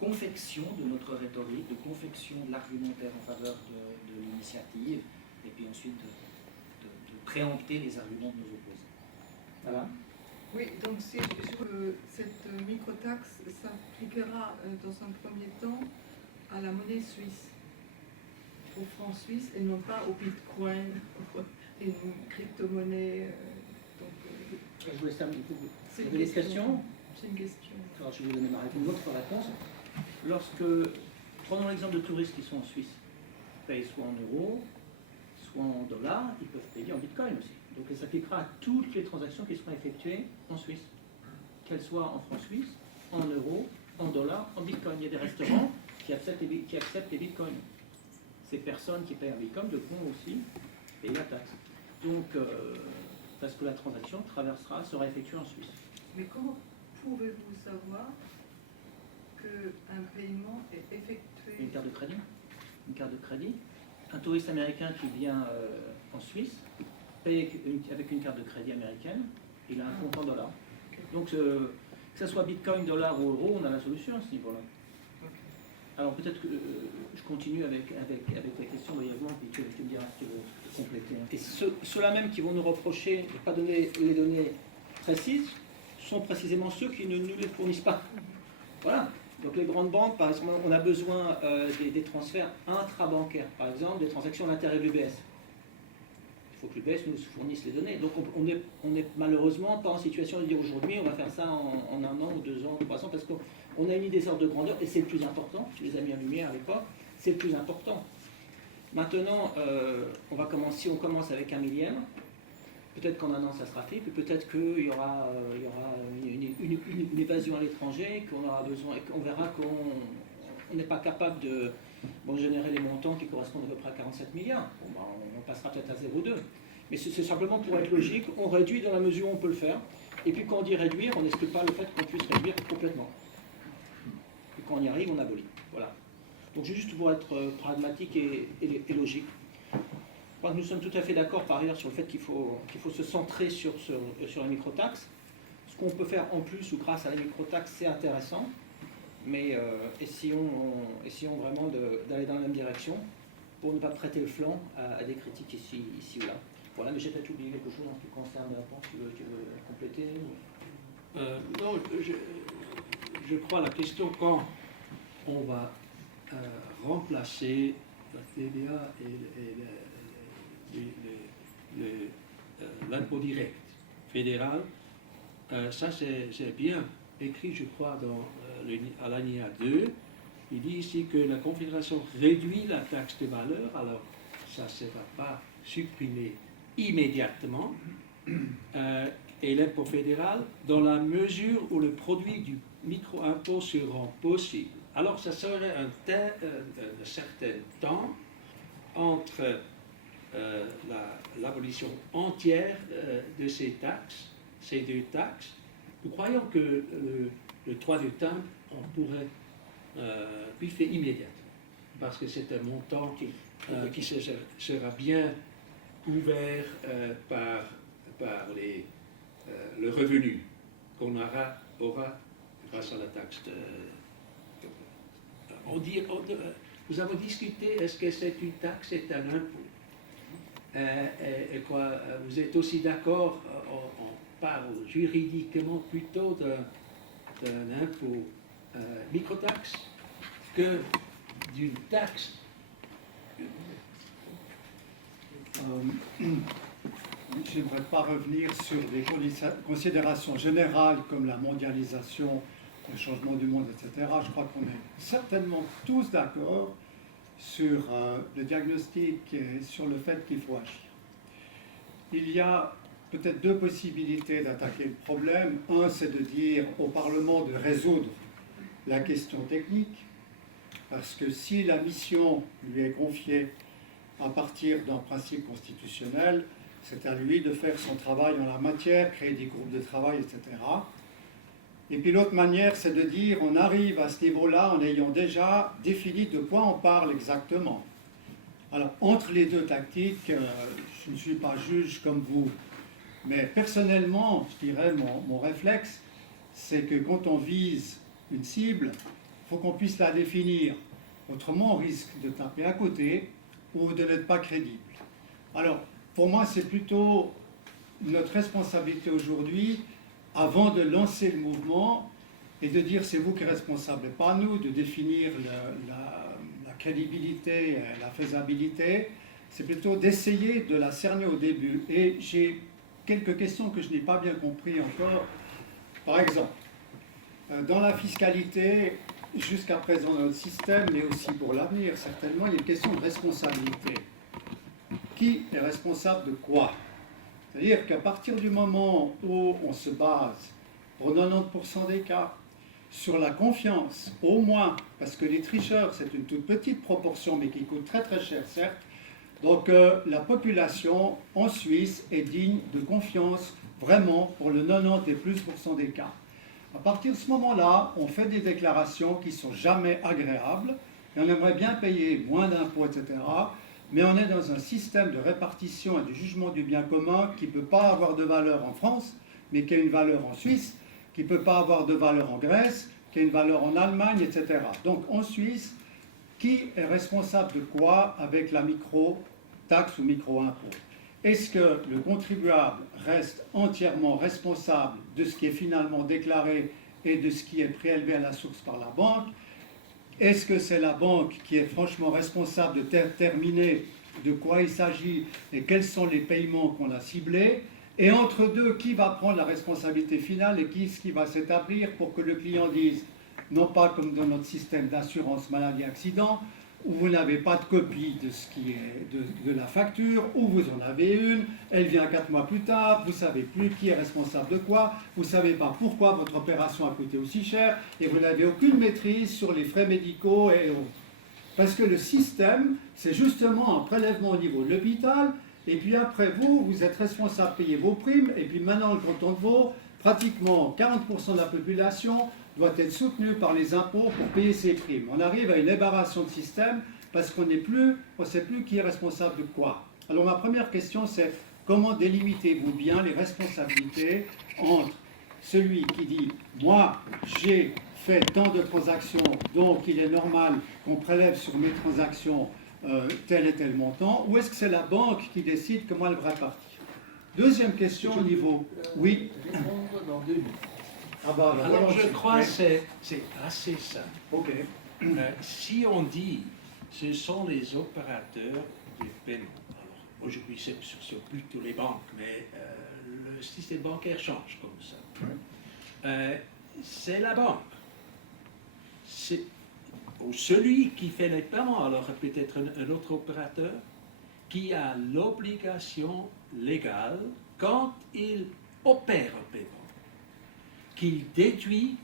confection de notre rhétorique, de confection de l'argumentaire en faveur de l'initiative, et puis ensuite de préempter les arguments de nos opposants. Voilà. Oui, donc cette microtaxe s'appliquera dans un premier temps à la monnaie suisse, au franc suisse, et non pas au bitcoin, une crypto-monnaie. Je vous laisse terminer. C'est Vous une avez des question. questions? C'est une question. Alors, je vais vous donner une autre réponse. Prenons l'exemple de touristes qui sont en Suisse, payent soit en euros, soit en dollars, ils peuvent payer en bitcoin aussi. Donc, ça s'appliquera à toutes les transactions qui seront effectuées en Suisse, qu'elles soient en francs suisses, en euros, en dollars, en bitcoin. Il y a des restaurants qui acceptent les bitcoins. Ces personnes qui payent en bitcoin devront aussi payer la taxe. Donc, parce que la transaction sera effectuée en Suisse. Mais comment pouvez-vous savoir qu'un paiement est effectué? Une carte de crédit. Une carte de crédit. Un touriste américain qui vient en Suisse paye avec une carte de crédit américaine, il a un compte en dollars. Donc, que ce soit bitcoin, dollar ou euro, on a la solution à ce niveau-là. Alors peut-être que je continue avec la question brièvement, puis tu me diras si tu veux compléter. Et ceux-là même qui vont nous reprocher de ne pas donner les données précises sont précisément ceux qui ne nous les fournissent pas. Voilà. Donc les grandes banques, par exemple, on a besoin des transferts intrabancaires, par exemple des transactions à l'intérieur de l'UBS. Il faut que l'UBS nous fournisse les données. Donc on n'est malheureusement pas en situation de dire aujourd'hui on va faire ça en 1 an ou 2 ans, 3 ans, parce qu'on a une idée des ordres de grandeur et c'est le plus important. Je les ai mis en lumière à l'époque, c'est le plus important. Maintenant, si on commence avec 1 millième, peut-être qu'en 1 an ça sera fait, puis peut-être qu'il y aura une évasion à l'étranger, qu'on aura besoin, et qu'on verra qu'on n'est pas capable de générer les montants qui correspondent à peu près à 47 milliards. Bon, on passera peut-être à 0,2. Mais c'est simplement pour être logique, on réduit dans la mesure où on peut le faire. Et puis quand on dit réduire, on n'exclut pas le fait qu'on puisse réduire complètement. Et quand on y arrive, on abolit. Voilà. Donc juste pour être pragmatique et logique. Nous sommes tout à fait d'accord par ailleurs sur le fait qu'il faut se centrer sur la microtaxe. Ce qu'on peut faire en plus ou grâce à la microtaxe, c'est intéressant, mais essayons vraiment d'aller dans la même direction pour ne pas prêter le flanc à des critiques ici ou là. Voilà, mais j'ai peut-être oublié quelque chose en ce qui concerne la réponse. Tu veux compléter? Non, je crois la question quand on va remplacer la TVA et l'impôt direct fédéral, ça c'est bien écrit, je crois, à l'alinéa 2. Il dit ici que la Confédération réduit la taxe de valeur, alors ça ne va pas supprimer immédiatement, et l'impôt fédéral dans la mesure où le produit du micro-impôt se rend possible. Alors ça serait un certain temps entre l'abolition entière de ces deux taxes. Nous croyons que le droit de timbre, on pourrait lui faire immédiatement, parce que c'est un montant qui sera bien couvert par le revenu qu'on aura grâce à la taxe. Nous avons discuté, est-ce que c'est une taxe, c'est un impôt? Vous êtes aussi d'accord, on parle juridiquement plutôt d'un impôt microtaxe que d'une taxe. Je n'aimerais pas revenir sur des considérations générales comme la mondialisation, le changement du monde, etc. Je crois qu'on est certainement tous d'accord sur le diagnostic et sur le fait qu'il faut agir. Il y a peut-être 2 possibilités d'attaquer le problème. Un, c'est de dire au Parlement de résoudre la question technique, parce que si la mission lui est confiée à partir d'un principe constitutionnel, c'est à lui de faire son travail en la matière, créer des groupes de travail, etc. Et puis l'autre manière, c'est de dire on arrive à ce niveau-là en ayant déjà défini de quoi on parle exactement. Alors, entre les 2 tactiques, je ne suis pas juge comme vous, mais personnellement, je dirais, mon réflexe, c'est que quand on vise une cible, il faut qu'on puisse la définir. Autrement, on risque de taper à côté ou de n'être pas crédible. Alors, pour moi, c'est plutôt notre responsabilité aujourd'hui, avant de lancer le mouvement et de dire c'est vous qui êtes responsable et pas nous, de définir crédibilité, la faisabilité, c'est plutôt d'essayer de la cerner au début. Et j'ai quelques questions que je n'ai pas bien compris encore. Par exemple, dans la fiscalité, jusqu'à présent dans notre système, mais aussi pour l'avenir, certainement, il y a une question de responsabilité. Qui est responsable de quoi? C'est-à-dire qu'à partir du moment où on se base, pour 90% des cas, sur la confiance, au moins, parce que les tricheurs, c'est une toute petite proportion, mais qui coûte très très cher, certes. Donc la population en Suisse est digne de confiance, vraiment, pour le 90 et plus % des cas. À partir de ce moment-là, on fait des déclarations qui ne sont jamais agréables, et on aimerait bien payer moins d'impôts, etc., mais on est dans un système de répartition et de jugement du bien commun qui ne peut pas avoir de valeur en France, mais qui a une valeur en Suisse, qui ne peut pas avoir de valeur en Grèce, qui a une valeur en Allemagne, etc. Donc en Suisse, qui est responsable de quoi avec la micro-taxe ou micro-impôt? Est-ce que le contribuable reste entièrement responsable de ce qui est finalement déclaré et de ce qui est prélevé à la source par la banque? Est-ce que c'est la banque qui est franchement responsable de déterminer de quoi il s'agit et quels sont les paiements qu'on a ciblés? Et entre deux, qui va prendre la responsabilité finale et qui va s'établir pour que le client dise, non pas comme dans notre système d'assurance maladie accident, où vous n'avez pas de copie de ce qui est de la facture, ou vous en avez une, elle vient 4 mois plus tard, vous ne savez plus qui est responsable de quoi, vous ne savez pas pourquoi votre opération a coûté aussi cher, et vous n'avez aucune maîtrise sur les frais médicaux et autres. Parce que le système, c'est justement un prélèvement au niveau de l'hôpital, et puis après vous êtes responsable de payer vos primes, et puis maintenant le canton de Vaud, pratiquement 40% de la population doit être soutenue par les impôts pour payer ses primes. On arrive à une aberration de système parce qu'on ne sait plus qui est responsable de quoi. Alors ma première question c'est comment délimitez-vous bien les responsabilités entre celui qui dit « moi j'ai fait tant de transactions, donc il est normal qu'on prélève sur mes transactions tel et tel montant » ou est-ce que c'est la banque qui décide comment elle va répartir? Deuxième question au niveau... Oui. Répondre dans 2 minutes. Ah bah, alors je crois oui. que c'est assez simple. Okay. Si on dit ce sont les opérateurs de paiement, alors aujourd'hui c'est plus tous les banques, mais le système bancaire change comme ça. C'est la banque. Ou celui qui fait les paiements, alors peut-être un autre opérateur, qui a l'obligation légale, quand il opère un paiement, qu'il déduit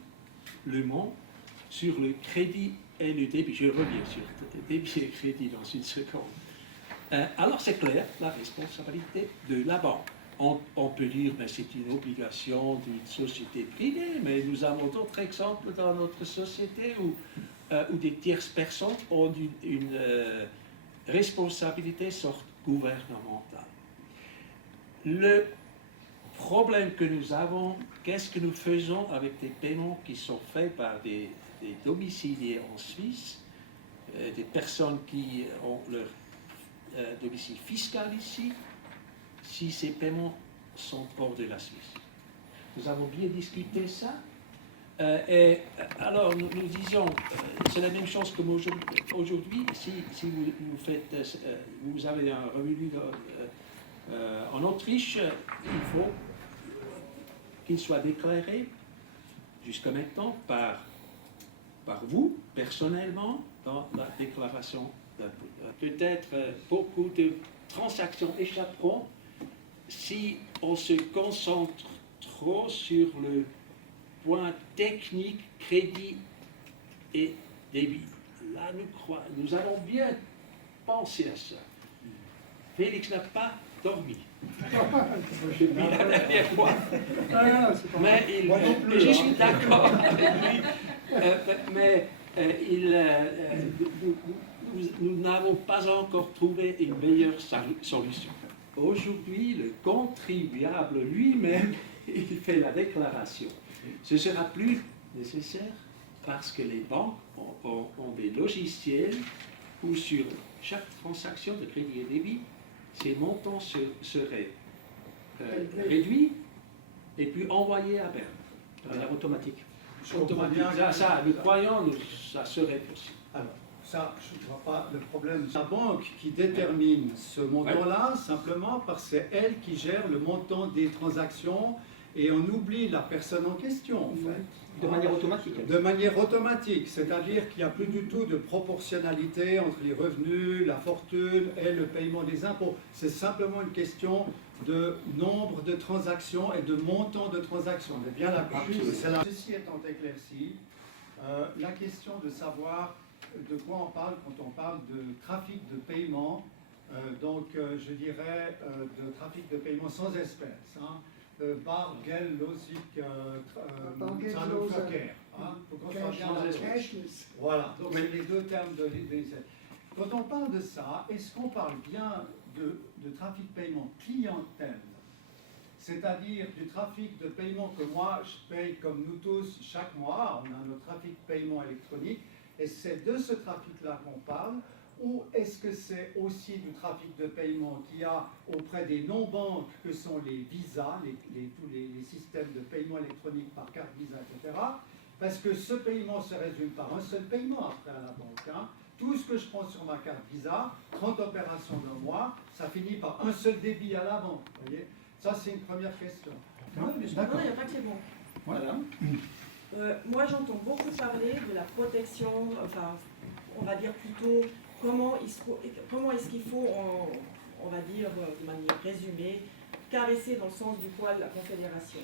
le montant sur le crédit et le débit. Je reviens sur le débit et le crédit dans une seconde. Alors c'est clair, la responsabilité de la banque. On peut dire que c'est une obligation d'une société privée, mais nous avons d'autres exemples dans notre société où des tierces personnes ont une responsabilité sorte gouvernementale. Le problème que nous avons, qu'est-ce que nous faisons avec des paiements qui sont faits par des domiciliés en Suisse, des personnes qui ont leur domicile fiscal ici, si ces paiements sont hors de la Suisse. Nous avons bien discuté ça. Et alors, nous disions, c'est la même chose que aujourd'hui. Si vous avez un revenu en Autriche, il faut qu'il soit déclaré jusqu'à maintenant par vous, personnellement, dans la déclaration d'impôt. Peut-être beaucoup de transactions échapperont si on se concentre trop sur le point technique, crédit et débit. Là, nous allons bien penser à ça. Félix n'a pas dormi. Depuis la dernière fois. Mais je suis d'accord avec lui. Mais nous n'avons pas encore trouvé une meilleure solution. Aujourd'hui, le contribuable lui-même, il fait la déclaration. Ce sera plus nécessaire parce que les banques ont des logiciels où sur chaque transaction de crédit et débit, ces montants seraient réduits et puis envoyés à Berne. De manière automatique. Automatique. Ça, nous croyons, ça serait possible. Alors, ça, je ne vois pas le problème. C'est la banque qui détermine ce montant-là, simplement parce que c'est elle qui gère le montant des transactions et on oublie la personne en question, en fait. De manière automatique. De manière automatique, c'est-à-dire qu'il n'y a plus du tout de proportionnalité entre les revenus, la fortune et le paiement des impôts. C'est simplement une question de nombre de transactions et de montant de transactions. On est bien d'accord. Ceci étant éclairci, la question de savoir de quoi on parle quand on parle de trafic de paiement, je dirais de trafic de paiement sans espèces. Hein. Bargeldlosig Zahlungsverkehr. Pour qu'on soit bien d'accord. Voilà, donc c'est les deux termes de l'INSEE. Quand on parle de ça, est-ce qu'on parle bien de trafic de paiement clientèle, c'est-à-dire du trafic de paiement que moi je paye comme nous tous chaque mois, on a notre trafic de paiement électronique, et c'est de ce trafic-là qu'on parle, ou est-ce que c'est aussi du trafic de paiement qu'il y a auprès des non-banques que sont les visas, tous les systèmes de paiement électronique par carte Visa, etc. Parce que ce paiement se résume par un seul paiement après à la banque. Hein. Tout ce que je prends sur ma carte Visa, 30 opérations d'un mois, ça finit par un seul débit à la banque. Vous voyez, ça c'est une première question. Non, il n'y a pas que les banques. Voilà. Moi j'entends beaucoup parler de la protection, enfin on va dire plutôt comment est-ce qu'il faut, on va dire de manière résumée, caresser dans le sens du poil la Confédération.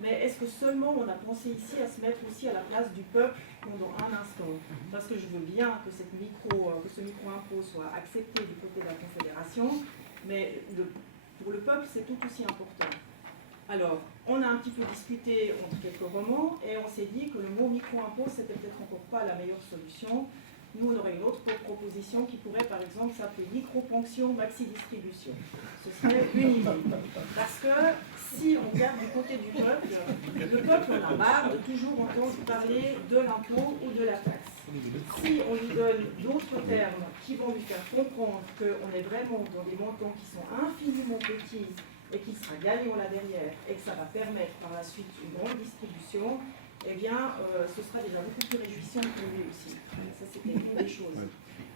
Mais est-ce que seulement on a pensé ici à se mettre aussi à la place du peuple pendant un instant? Parce que je veux bien que ce micro-impôt soit accepté du côté de la Confédération, mais pour le peuple c'est tout aussi important. Alors, on a un petit peu discuté entre quelques romans et on s'est dit que le mot micro-impôt c'était peut-être encore pas la meilleure solution. Nous, on aurait une autre proposition qui pourrait, par exemple, s'appeler micro-ponction maxi-distribution. Ce serait une idée. Parce que si on regarde du côté du peuple, le peuple en a marre de toujours entendre parler de l'impôt ou de la taxe. Si on lui donne d'autres termes qui vont lui faire comprendre qu'on est vraiment dans des montants qui sont infiniment petits et qui sera gagnant là derrière et que ça va permettre par la suite une grande distribution, eh bien, ce sera déjà beaucoup plus réjouissant pour lui aussi. Ça, c'était une des choses.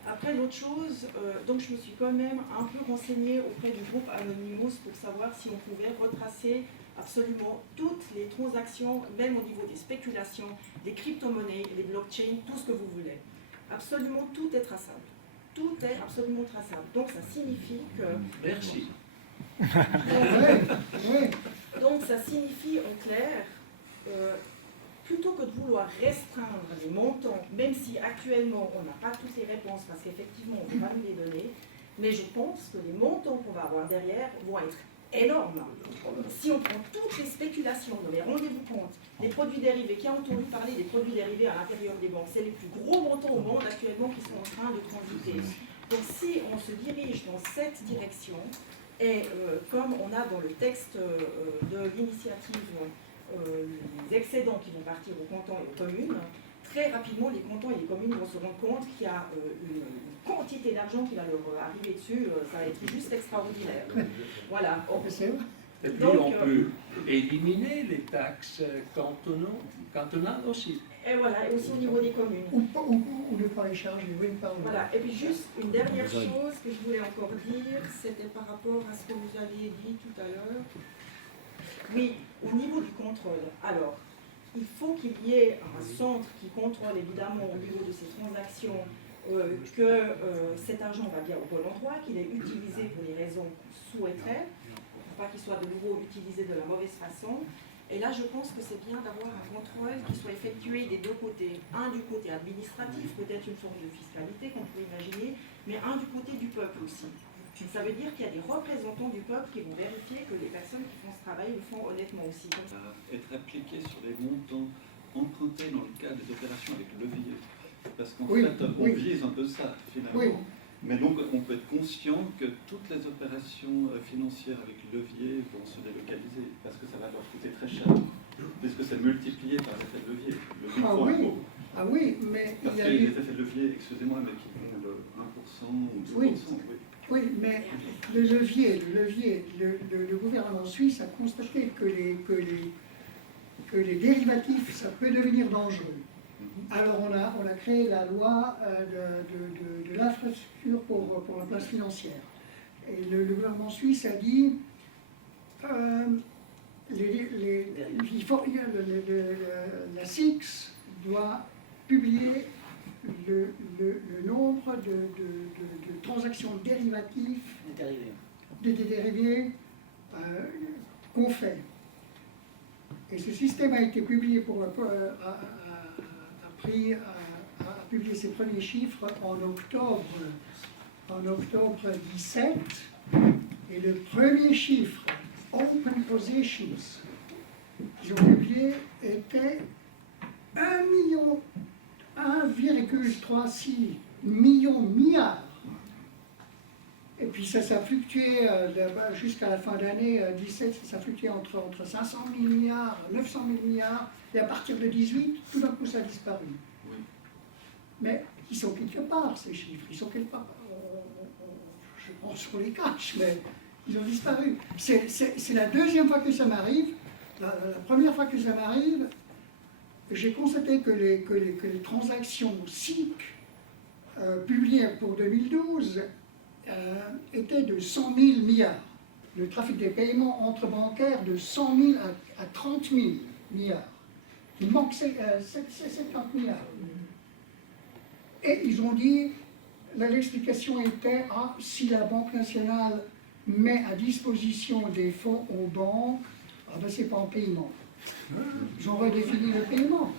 Après, l'autre chose, donc je me suis quand même un peu renseignée auprès du groupe Anonymous pour savoir si on pouvait retracer absolument toutes les transactions, même au niveau des spéculations, des crypto-monnaies, les blockchains, tout ce que vous voulez. Absolument tout est traçable. Tout est absolument traçable. Donc, ça signifie que... Merci. Donc, ça signifie en clair... plutôt que de vouloir restreindre les montants, même si actuellement on n'a pas toutes les réponses, parce qu'effectivement on ne peut pas nous les donner, mais je pense que les montants qu'on va avoir derrière vont être énormes. Si on prend toutes les spéculations, mais rendez-vous compte, les produits dérivés, qui a entendu parler des produits dérivés à l'intérieur des banques, c'est les plus gros montants au monde actuellement qui sont en train de transiter. Donc si on se dirige dans cette direction, et comme on a dans le texte de l'initiative les excédents qui vont partir aux cantons et aux communes, très rapidement les cantons et les communes vont se rendre compte qu'il y a une quantité d'argent qui va leur arriver dessus, ça va être juste extraordinaire. Voilà. Et puis on peut éliminer les taxes cantonales aussi. Et voilà, et aussi au niveau des communes. Ou ne pas les charger, oui, pardon. Voilà, et puis juste une dernière chose que je voulais encore dire, c'était par rapport à ce que vous aviez dit tout à l'heure. Oui, au niveau du contrôle. Alors, il faut qu'il y ait un centre qui contrôle évidemment au niveau de ces transactions que cet argent va bien au bon endroit, qu'il est utilisé pour les raisons qu'on souhaiterait, pour pas qu'il soit de nouveau utilisé de la mauvaise façon. Et là, je pense que c'est bien d'avoir un contrôle qui soit effectué des deux côtés. Un du côté administratif, peut-être une forme de fiscalité qu'on peut imaginer, mais un du côté du peuple aussi. Ça veut dire qu'il y a des représentants du peuple qui vont vérifier que les personnes qui font ce travail le font honnêtement aussi. Être appliqué sur les montants empruntés dans le cadre des opérations avec levier. Parce qu'en fait, on vise un peu ça, finalement. Oui. Mais donc, on peut être conscient que toutes les opérations financières avec levier vont se délocaliser, parce que ça va leur coûter très cher, puisque c'est multiplié par l'effet de levier. Ah oui, mais parce il y a qu'il y a eu... des effets de levier, excusez-moi, mais qui vont de 1% ou 2%. Oui. Oui, mais le levier, le gouvernement suisse a constaté que les dérivatifs, ça peut devenir dangereux. Alors on a créé la loi de l'infrastructure pour la place financière. Et le gouvernement suisse a dit la SIX doit publier le nombre de transactions dérivatives, des dérivés qu'on fait. Et ce système a été publié a publié ses premiers chiffres en octobre 17, et le premier chiffre, Open Positions, qu'ils ont publié était 1,36 million de milliards. Et puis ça a fluctué jusqu'à la fin d'année 17, ça a fluctué entre 500 000 milliards, 900 000 milliards, et à partir de 18, tout d'un coup ça a disparu. Oui. Mais ils sont quelque part, ces chiffres, ils sont quelque part. Je pense qu'on les cache, mais ils ont disparu. C'est la deuxième fois que ça m'arrive. La première fois que ça m'arrive, j'ai constaté que les transactions SIC publiées pour 2012 étaient de 100 000 milliards. Le trafic des paiements entre bancaires de 100 000 à 30 000 milliards. Il manque 70 milliards. Et ils ont dit, l'explication était, si la Banque nationale met à disposition des fonds aux banques, c'est pas en paiement. Ils ont redéfini le paiement.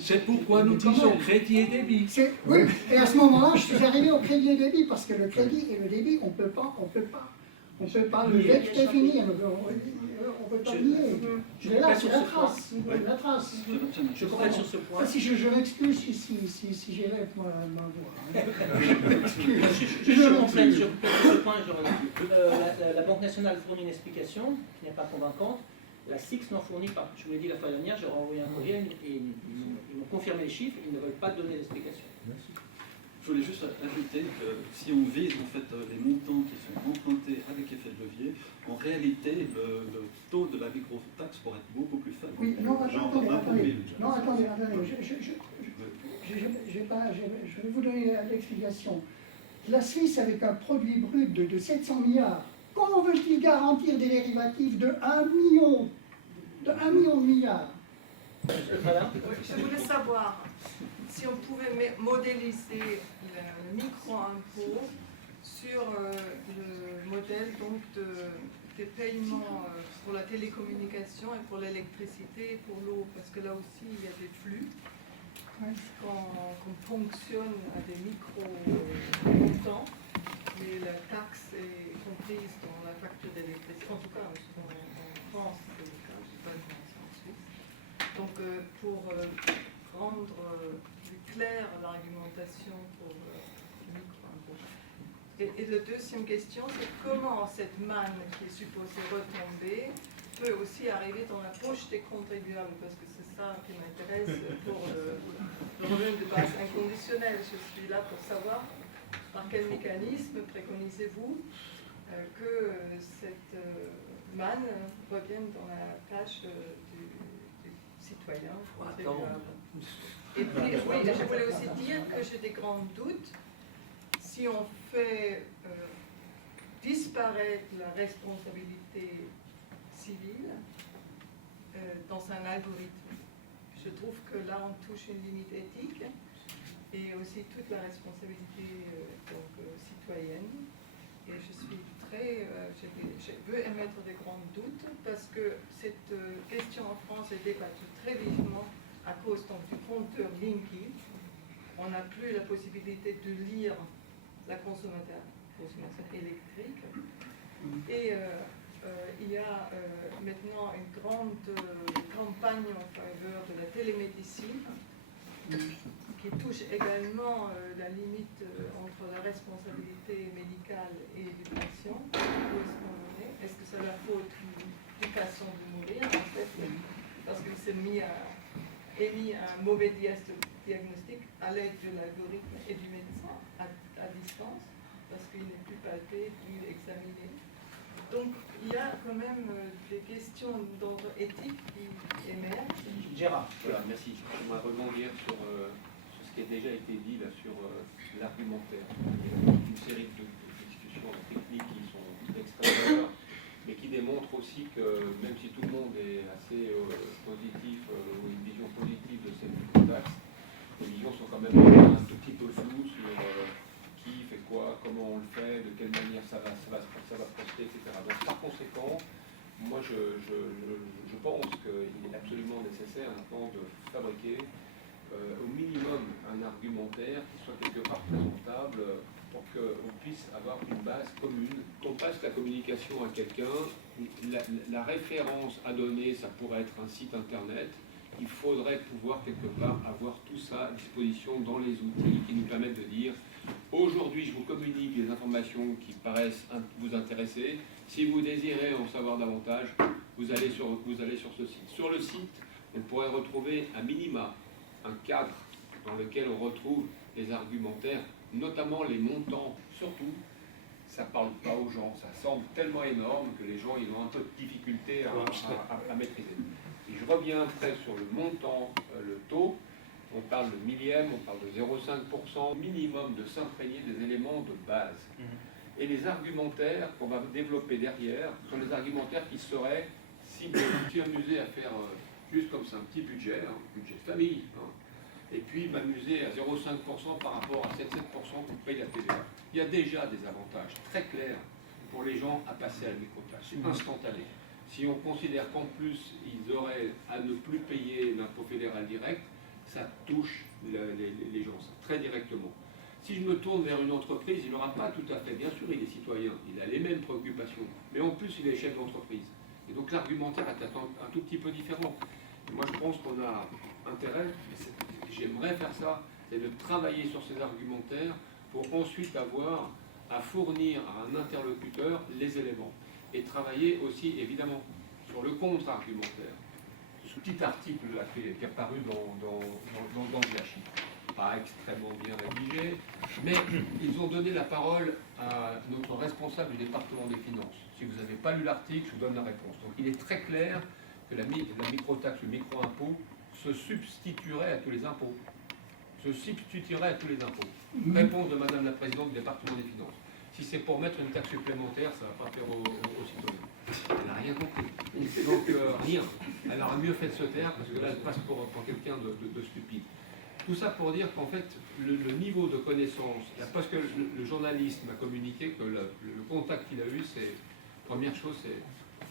C'est pourquoi nous disons crédit et débit. Oui, et à ce moment-là, je suis arrivé au crédit et débit, parce que le crédit et le débit, on ne peut pas le définir, on ne peut pas lier. Je l'ai là, c'est la trace. Je complète sur ce point. Je m'excuse si j'élève ma voix. Je complète sur ce point. La Banque nationale fournit une explication qui n'est pas convaincante. La SIX n'en fournit pas. Je vous l'ai dit la fois dernière, j'ai renvoyé un courriel et ils m'ont confirmé les chiffres, ils ne veulent pas donner d'explication. Je voulais juste ajouter que si on vise en fait les montants qui sont empruntés avec effet de levier, en réalité le taux de la microtaxe pourrait être beaucoup plus faible. Oui, non, attendez. Je vais vous donner l'explication. La Suisse, avec un produit brut de 700 milliards, comment veut-il garantir des dérivatifs de 1 million de milliards? Je voulais savoir si on pouvait modéliser le micro-impôt sur le modèle donc des paiements pour la télécommunication et pour l'électricité et pour l'eau, parce que là aussi il y a des flux. Qu'on fonctionne à des micro-montants, mais la taxe est comprise dans la facture d'électricité. En tout cas, en France, c'est le cas, je ne sais pas comment c'est en Suisse. Donc, pour rendre plus claire l'argumentation pour le micro-impôt. Et la deuxième question, c'est comment cette manne qui est supposée retomber peut aussi arriver dans la poche des contribuables, parce que c'est ça qui m'intéresse pour le revenu de base inconditionnel. Je suis là pour savoir par quel mécanisme préconisez-vous que cette manne revienne dans la tâche du citoyen contribuable. Et puis, oui, je voulais aussi dire que j'ai des grands doutes. Si on fait disparaître la responsabilité civile dans un algorithme, je trouve que là on touche une limite éthique et aussi toute la responsabilité citoyenne. Et je suis je veux émettre des grands doutes parce que cette question en France est débattue très vivement à cause du compteur Linky. On n'a plus la possibilité de lire la consommation électrique. Et il y a maintenant une grande campagne en faveur de la télémédecine qui touche également la limite entre la responsabilité médicale et du patient. Où est-ce qu'on en est? Est-ce que c'est la faute du patient de mourir en fait, parce qu'il s'est émis un mauvais diagnostic à l'aide de l'algorithme et du médecin à distance, parce qu'il n'est plus palpé, plus examiné. Donc il y a quand même des questions d'ordre éthique qui émergent. Gérard. Voilà, merci. Je voudrais rebondir sur ce qui a déjà été dit là, sur l'argumentaire. Il y a une série de discussions techniques qui sont extérieures, mais qui démontrent aussi que même si tout le monde est assez positif, ou une vision positive de cette taxe, les visions sont quand même un tout petit peu floues sur qui fait quoi, comment on le fait, de quelle manière ça va procéder, etc. Donc par conséquent, moi je pense qu'il est absolument nécessaire maintenant de fabriquer au minimum un argumentaire qui soit quelque part présentable pour qu'on puisse avoir une base commune, qu'on passe la communication à quelqu'un, la référence à donner, ça pourrait être un site internet. Il faudrait pouvoir quelque part avoir tout ça à disposition dans les outils qui nous permettent de dire aujourd'hui je vous communique les informations qui paraissent vous intéresser. Si vous désirez en savoir davantage, vous allez sur ce site. Sur le site, on pourrait retrouver à minima un cadre dans lequel on retrouve les argumentaires, notamment les montants. Surtout, ça ne parle pas aux gens, ça semble tellement énorme que les gens ils ont un peu de difficulté à maîtriser. Et je reviendrai sur le montant, le taux. On parle de millième, on parle de 0,5%, minimum de s'imprégner des éléments de base. Et les argumentaires qu'on va développer derrière sont des argumentaires qui seraient ciblés. Je suis amusé à faire juste comme ça un petit budget, budget de famille, et puis m'amuser à 0,5% par rapport à 7,7% qu'on paye la TVA. Il y a déjà des avantages très clairs pour les gens à passer à la microtaxe. C'est instantané. Si on considère qu'en plus ils auraient à ne plus payer l'impôt fédéral direct, ça touche les gens très directement. Si je me tourne vers une entreprise, il n'aura pas tout à fait, bien sûr il est citoyen, il a les mêmes préoccupations, mais en plus il est chef d'entreprise. Et donc l'argumentaire est un tout petit peu différent. Et moi je pense qu'on a intérêt, j'aimerais faire ça, c'est de travailler sur ces argumentaires pour ensuite avoir à fournir à un interlocuteur les éléments. Et travailler aussi, évidemment, sur le contre-argumentaire. Ce petit article là, qui est apparu dans le Gâchis, pas extrêmement bien rédigé, mais ils ont donné la parole à notre responsable du département des finances. Si vous n'avez pas lu l'article, je vous donne la réponse. Donc il est très clair que la microtaxe, le micro-impôt, se substituerait à tous les impôts. Réponse de Madame la Présidente du département des finances. Si c'est pour mettre une taxe supplémentaire, ça ne va pas faire aux citoyens. Elle n'a rien compris. Donc, rien. Elle aurait mieux fait de se taire, parce que là, elle passe pour quelqu'un de stupide. Tout ça pour dire qu'en fait, le niveau de connaissance, parce que le journaliste m'a communiqué que le contact qu'il a eu, c'est, première chose, c'est,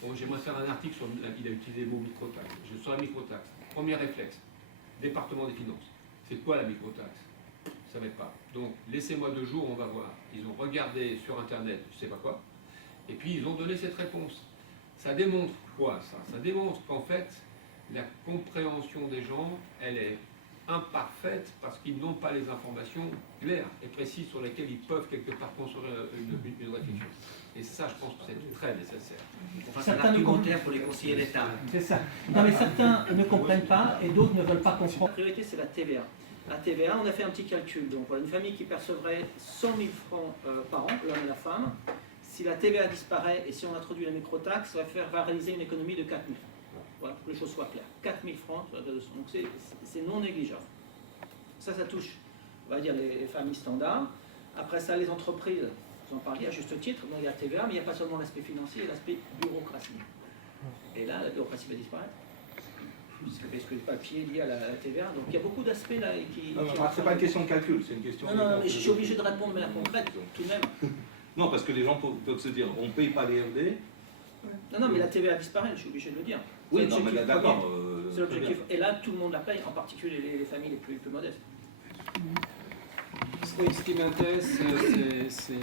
bon, j'aimerais faire un article sur, il a utilisé le mot microtaxe. Sur la microtaxe. Premier réflexe, département des finances. C'est quoi la microtaxe? Je ne savais pas. Donc, laissez-moi 2 jours, on va voir. Ils ont regardé sur Internet, je ne sais pas quoi, et puis ils ont donné cette réponse. Ça démontre quoi, ça? Ça démontre qu'en fait, la compréhension des gens, elle est imparfaite parce qu'ils n'ont pas les informations claires et précises sur lesquelles ils peuvent quelque part construire une réflexion. Et ça, je pense que c'est très nécessaire. Enfin, un argumentaire pour les conseillers d'État. C'est ça. Non, mais certains ne comprennent pas et d'autres ne veulent pas comprendre. La priorité, c'est la TVA. La TVA, on a fait un petit calcul. Donc, voilà, une famille qui percevrait 100 000 francs par an, l'homme et la femme, si la TVA disparaît et si on introduit la microtaxe, ça va réaliser une économie de 4 000 francs. Voilà, pour que les choses soient claires. 4 000 francs, donc c'est non négligeable. Ça touche, on va dire, les familles standards. Après ça, les entreprises, vous en parliez à juste titre, donc il y a la TVA, mais il n'y a pas seulement l'aspect financier, il y a l'aspect bureaucratie. Et là, la bureaucratie va disparaître. Parce que le papier lié à la TVA, donc il y a beaucoup d'aspects là qui... Non, c'est pas une question de calcul, c'est une question... Non, mais je suis obligé de répondre de manière concrète, tout de même. Non, parce que les gens peuvent se dire, on ne paye pas les RD. Non, mais la TVA disparaît, je suis obligé de le dire. Oui, non, mais d'accord. C'est l'objectif. Et là, tout le monde la paye, en particulier les familles les plus modestes. Oui, ce qui m'intéresse, c'est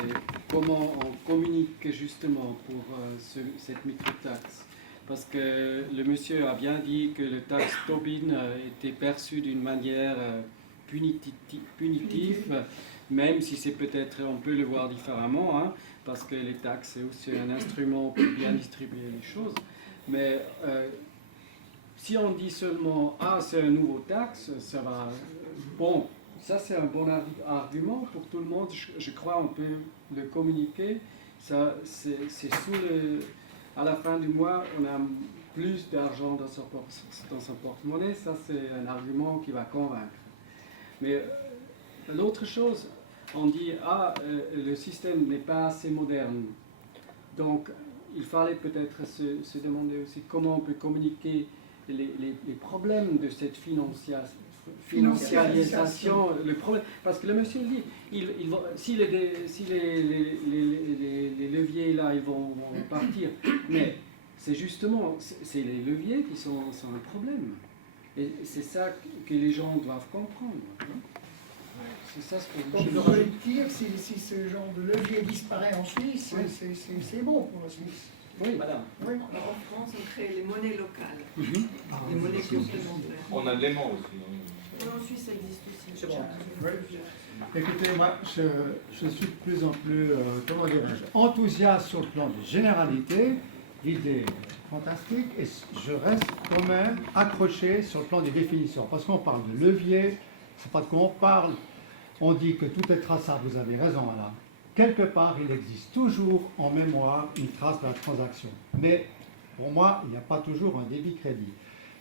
comment on communique justement pour cette microtaxe. Parce que le monsieur a bien dit que le taxe Tobin était perçu d'une manière punitive, même si c'est peut-être, on peut le voir différemment, hein, parce que les taxes, c'est aussi un instrument pour bien distribuer les choses. Mais si on dit seulement « Ah, c'est un nouveau taxe », ça va... Bon, ça c'est un bon argument pour tout le monde, je crois on peut le communiquer. Ça, c'est sous à la fin du mois, on a plus d'argent dans son porte-monnaie. Ça, c'est un argument qui va convaincre. Mais l'autre chose, on dit, le système n'est pas assez moderne. Donc, il fallait peut-être se demander aussi comment on peut communiquer les problèmes de cette financiarisation. Le problème, parce que le monsieur dit, si les leviers là, ils vont partir, mais c'est justement les leviers qui sont un problème. Et c'est ça que les gens doivent comprendre. C'est ça ce que je veux dire, si ce genre de levier disparaît en Suisse, c'est bon pour la Suisse. Oui, madame. Oui. Alors, en France, on crée les monnaies locales, les monnaies complémentaires. On a de l'aimant aussi. En Suisse, ça existe aussi. C'est bon. Écoutez, moi, je suis de plus en plus, enthousiaste sur le plan de généralité, l'idée fantastique, et je reste quand même accroché sur le plan des définitions, parce qu'on parle de levier, c'est pas de quoi on parle, on dit que tout est traçable, vous avez raison, madame. Quelque part, il existe toujours en mémoire une trace de la transaction. Mais pour moi, il n'y a pas toujours un débit-crédit.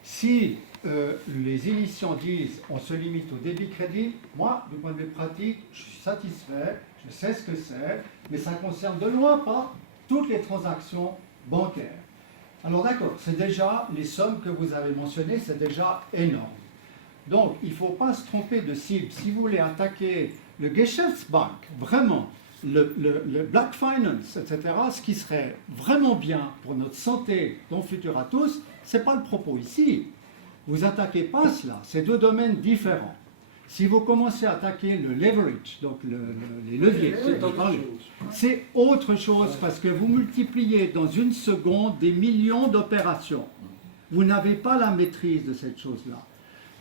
Si les initiants disent on se limite au débit-crédit, moi, du point de vue pratique, je suis satisfait, je sais ce que c'est, mais ça ne concerne de loin pas toutes les transactions bancaires. Alors d'accord, c'est déjà, les sommes que vous avez mentionnées, c'est déjà énorme. Donc, il ne faut pas se tromper de cible. Si vous voulez attaquer le Geschäftsbank, vraiment, le Black Finance, etc., ce qui serait vraiment bien pour notre santé, dont futur à tous, ce n'est pas le propos ici. Vous n'attaquez pas cela, c'est deux domaines différents. Si vous commencez à attaquer le leverage, donc les leviers, c'est autre chose parce que vous multipliez dans une seconde des millions d'opérations. Vous n'avez pas la maîtrise de cette chose-là.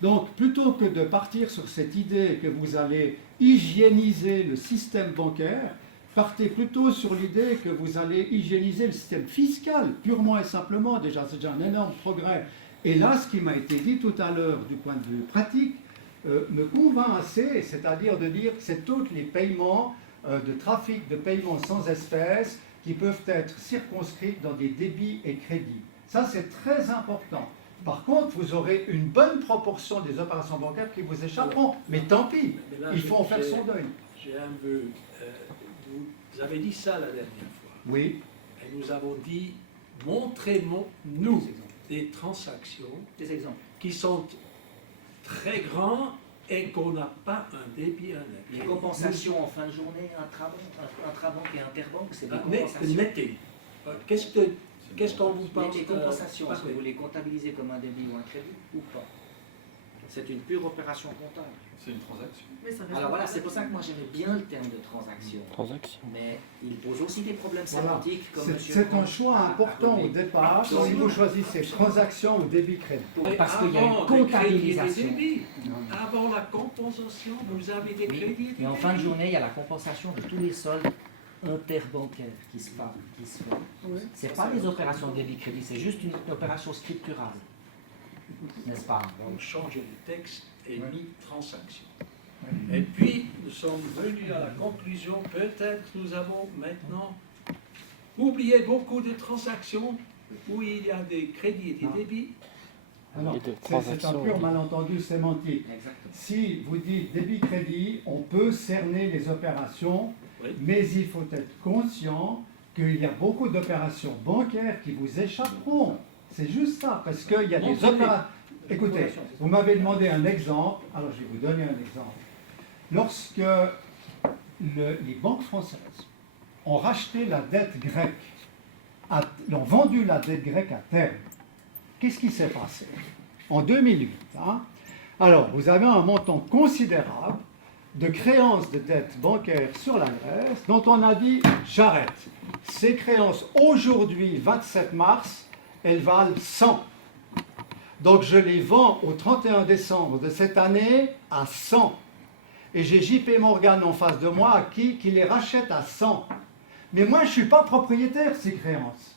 Donc, plutôt que de partir sur cette idée que vous allez hygiéniser le système bancaire, partez plutôt sur l'idée que vous allez hygiéniser le système fiscal, purement et simplement. Déjà, c'est déjà un énorme progrès. Et là, ce qui m'a été dit tout à l'heure du point de vue pratique, me convainc assez, c'est-à-dire de dire que c'est tous les paiements de trafic de paiements sans espèces qui peuvent être circonscrits dans des débits et crédits. Ça, c'est très important. Par contre, vous aurez une bonne proportion des opérations bancaires qui vous échapperont. Mais tant pis, il faut en faire son deuil. J'ai un peu... vous avez dit ça la dernière fois. Oui. Et nous avons dit, montrez-nous des transactions des exemples qui sont très grands et qu'on n'a pas un débit net. Les compensations en fin de journée, intrabanque et interbanque, c'est des compensations. Nettées. Qu'est-ce qu'on vous parle? Les compensations, est-ce que vous les comptabilisez comme un débit ou un crédit ou pas? C'est une pure opération comptable. C'est une transaction. Alors voilà, c'est pour ça que moi j'aimais bien le terme de transaction. Mais il pose aussi des problèmes sémantiques. Voilà. C'est un choix important au départ, si vous choisissez transaction ou débit-crédit. Parce qu'il y a une comptabilisation. Avant la compensation, vous avez des crédits. Mais en fin de journée, il y a la compensation de tous les soldes interbancaires qui se font. Ce n'est pas des opérations de débit-crédit, c'est juste une opération scripturale. N'est-ce pas? Donc changer le texte et mis transaction. Et puis nous sommes venus à la conclusion, peut-être nous avons maintenant oublié beaucoup de transactions où il y a des crédits et des débits. C'est un pur malentendu sémantique. Exactement. Si vous dites débit-crédit, on peut cerner les opérations, mais il faut être conscient qu'il y a beaucoup d'opérations bancaires qui vous échapperont. C'est juste ça, parce qu'il y a des opérations... Écoutez, vous m'avez demandé un exemple, alors je vais vous donner un exemple. Lorsque les banques françaises ont racheté la dette grecque, ont vendu la dette grecque à terme, qu'est-ce qui s'est passé? En 2008, alors vous avez un montant considérable de créances de dette bancaire sur la Grèce, dont on a dit j'arrête. Ces créances, aujourd'hui, 27 mars, elles valent 100. Donc je les vends au 31 décembre de cette année à 100. Et j'ai JP Morgan en face de moi qui les rachète à 100. Mais moi, je ne suis pas propriétaire de ces créances.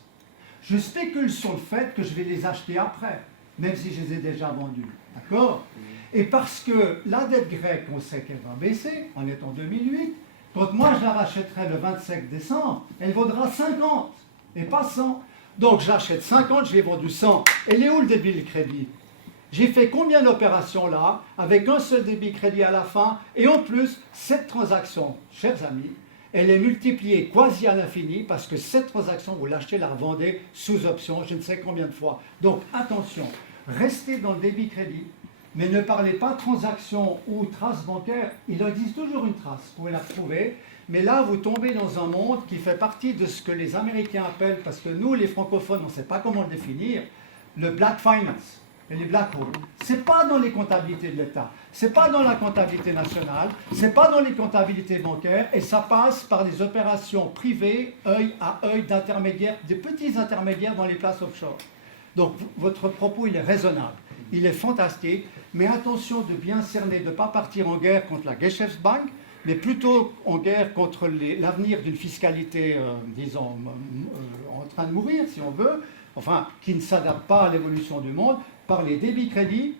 Je spécule sur le fait que je vais les acheter après, même si je les ai déjà vendues. D'accord? Et parce que la dette grecque, on sait qu'elle va baisser, on est en 2008. Quand moi, je la rachèterai le 25 décembre, elle vaudra 50 et pas 100. Donc j'achète 50, je l'ai vendu 100. Et il est où le débit de crédit? J'ai fait combien d'opérations là, avec un seul débit de crédit à la fin, et en plus, cette transaction, chers amis, elle est multipliée quasi à l'infini, parce que cette transaction, vous l'achetez, la revendez sous option, je ne sais combien de fois. Donc attention, restez dans le débit crédit, mais ne parlez pas transaction ou trace bancaire. Il existe toujours une trace, vous pouvez la retrouver, mais là, vous tombez dans un monde qui fait partie de ce que les Américains appellent, parce que nous, les francophones, on ne sait pas comment le définir, le black finance. Et les black holes. Ce n'est pas dans les comptabilités de l'État, ce n'est pas dans la comptabilité nationale, ce n'est pas dans les comptabilités bancaires, et ça passe par des opérations privées, œil à œil, d'intermédiaires, des petits intermédiaires dans les places offshore. Donc votre propos, il est raisonnable, il est fantastique, mais attention de bien cerner, de ne pas partir en guerre contre la Geschäftsbank, mais plutôt en guerre contre l'avenir d'une fiscalité, disons, en train de mourir, si on veut, enfin, qui ne s'adapte pas à l'évolution du monde, par les débits crédits,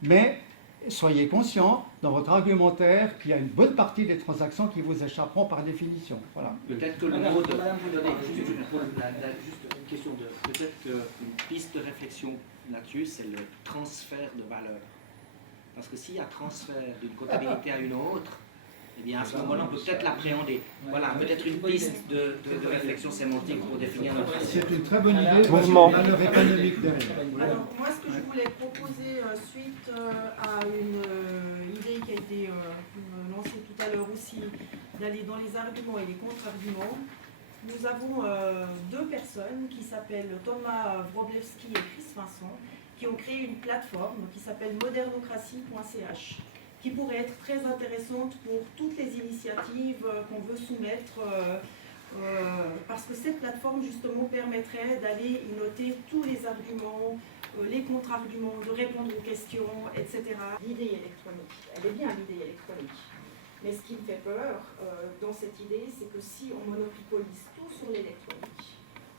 mais soyez conscients dans votre argumentaire qu'il y a une bonne partie des transactions qui vous échapperont par définition. Voilà. Peut-être que le mot de... Madame, vous donnez juste une question de... Peut-être qu'une piste de réflexion là-dessus, c'est le transfert de valeur. Parce que s'il y a transfert d'une comptabilité à une autre, eh bien à ce moment-là, on peut peut-être l'appréhender. Voilà, peut-être une piste de réflexion sémantique pour définir notre... C'est une très bonne idée, mouvement. Valeur économique derrière. Alors, moi, ce que je voulais proposer suite à une idée qui a été lancée tout à l'heure aussi, d'aller dans les arguments et les contre-arguments, nous avons deux personnes qui s'appellent Thomas Wroblewski et Chris Vincent, qui ont créé une plateforme qui s'appelle modernocratie.ch, qui pourrait être très intéressante pour toutes les initiatives qu'on veut soumettre, parce que cette plateforme justement permettrait d'aller y noter tous les arguments, les contre-arguments, de répondre aux questions, etc. L'idée électronique, elle est bien l'idée électronique. Mais ce qui me fait peur dans cette idée, c'est que si on monopolise tout sur l'électronique,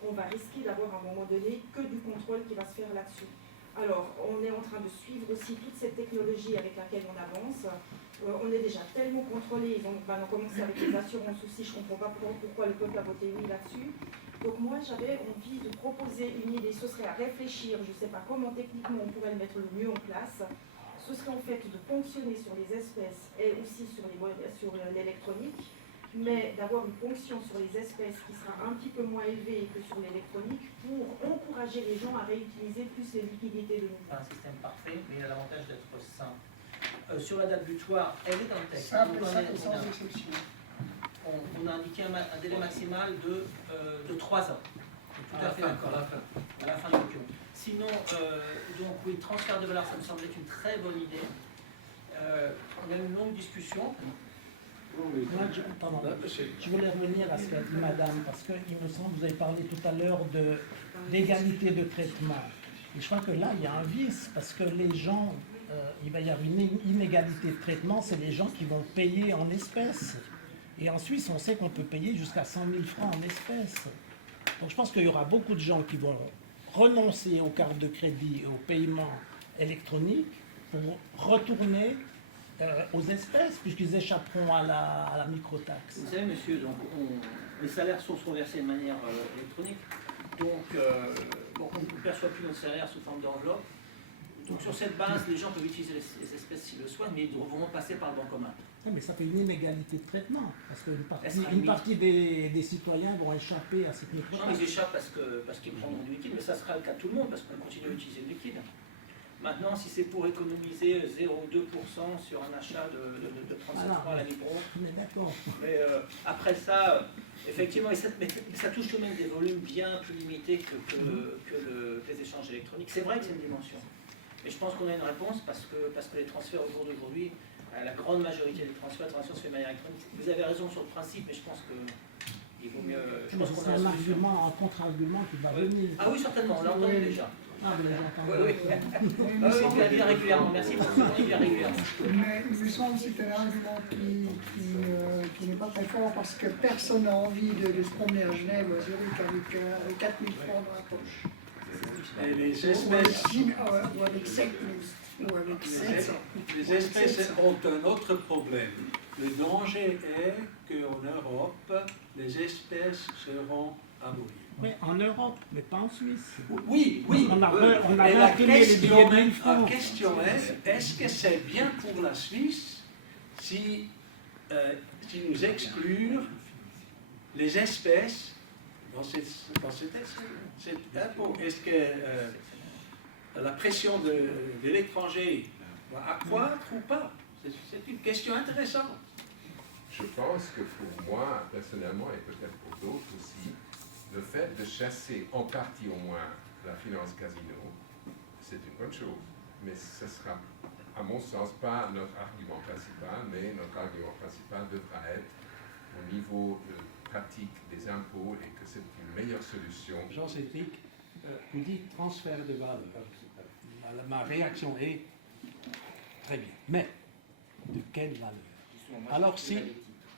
on va risquer d'avoir à un moment donné que du contrôle qui va se faire là-dessus. Alors, on est en train de suivre aussi toute cette technologie avec laquelle on avance. On est déjà tellement contrôlé, ils ont commencé avec les assurances aussi, je ne comprends pas pourquoi le peuple a voté oui là-dessus. Donc moi, j'avais envie de proposer une idée, ce serait à réfléchir, je ne sais pas comment techniquement on pourrait le mettre le mieux en place. Ce serait en fait de ponctionner sur les espèces et aussi sur l'électronique, mais d'avoir une ponction sur les espèces qui sera un petit peu moins élevée que sur l'électronique pour encourager les gens à réutiliser plus les liquidités de nous. C'est un système parfait, mais il a l'avantage d'être simple. Sur la date butoir, elle est dans le texte. Simple et sans exception. On a indiqué un délai maximal de 3 ans. Tout à fait d'accord. À la fin du document. Sinon, donc oui, transfert de valeur, ça me semble être une très bonne idée. On a eu une longue discussion. Je voulais revenir à ce qu'a dit Madame, parce qu'il me semble que vous avez parlé tout à l'heure d'égalité de traitement. Et je crois que là, il y a un vice, parce que les gens, il va y avoir une inégalité de traitement, c'est les gens qui vont payer en espèces. Et en Suisse, on sait qu'on peut payer jusqu'à 100 000 francs en espèces. Donc je pense qu'il y aura beaucoup de gens qui vont renoncer aux cartes de crédit et aux paiements électroniques pour retourner aux espèces, puisqu'ils échapperont à la microtaxe. Vous savez, monsieur, donc les salaires sont versés de manière électronique, donc on ne perçoit plus nos salaires sous forme d'enveloppe. Donc sur cette base, les gens peuvent utiliser les espèces s'ils le souhaitent, mais ils devront passer par le banc commun. Oui, mais ça fait une inégalité de traitement, parce qu'une partie des citoyens vont échapper à cette microtaxe. Non, ils échappent parce qu'ils prendront du liquide, mais ça sera le cas de tout le monde, parce qu'on continue à utiliser le liquide. Maintenant, si c'est pour économiser 0,2% sur un achat de 37 francs à la Libro, mais après ça, effectivement, ça touche tout de même des volumes bien plus limités que les échanges électroniques. C'est vrai que c'est une dimension, mais je pense qu'on a une réponse parce que les transferts au jour d'aujourd'hui, la grande majorité des transferts se fait de manière électronique. Vous avez raison sur le principe, mais je pense qu'il vaut mieux... C'est un argument, un contre-argument qui va venir. Ah oui, certainement, on l'a entendu déjà. Ah, vous l'avez entendu. Oui, bien régulièrement, merci pour ça, bien régulièrement. Mais il me semble que c'est un argument qui n'est pas très fort parce que personne n'a envie de se promener à Genève ou à Zurich avec 4 000 francs dans la poche. Et les espèces ont un autre problème. Le danger est qu'en Europe, les espèces seront abolir. Oui, en Europe, mais pas en Suisse. Oui, oui. On a Et la imprimé les billets de 1000 la francs. question est-ce que c'est bien pour la Suisse si nous exclure les espèces dans cet impôt? Est-ce que la pression de l'étranger va accroître ou pas? C'est une question intéressante. Je pense que pour moi, personnellement, et peut-être pour d'autres aussi, le fait de chasser en partie au moins la finance casino, c'est une bonne chose. Mais ce sera, à mon sens, pas notre argument principal, mais notre argument principal devra être au niveau pratique des impôts et que c'est une meilleure solution. Jean-Cédric, vous dites transfert de valeur. Ma réaction est très bien. Mais de quelle valeur? Alors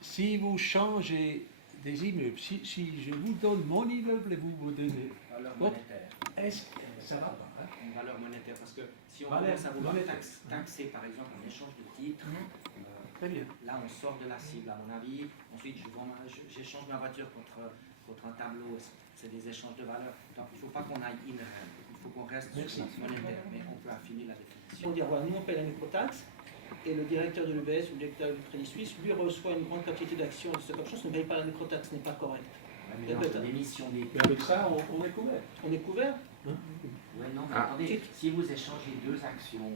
si vous changez des immeubles, si je vous donne mon immeuble et vous me donnez Valeur votre, monétaire. est-ce que ça va pas, hein? Une valeur monétaire, parce que si on Valeur commence à vouloir monétaire. taxer par exemple un échange de titres, Très bien. là on sort de la cible à mon avis. Ensuite j'échange ma voiture contre un tableau, c'est des échanges de valeur. Donc il ne faut pas qu'on aille in, il faut qu'on reste sur la monétaire, mais on peut affiner la définition. On dit, voilà, nous on paie la microtaxe, et le directeur de l'UBS ou le directeur du Crédit Suisse, lui reçoit une grande quantité d'actions de stock options, ne paye pas la microtaxe, ce n'est pas correct. Mais non, l'émission des... Mais avec ça, on est couvert. On est couvert. Oui, non, mais attendez, si vous échangez deux actions...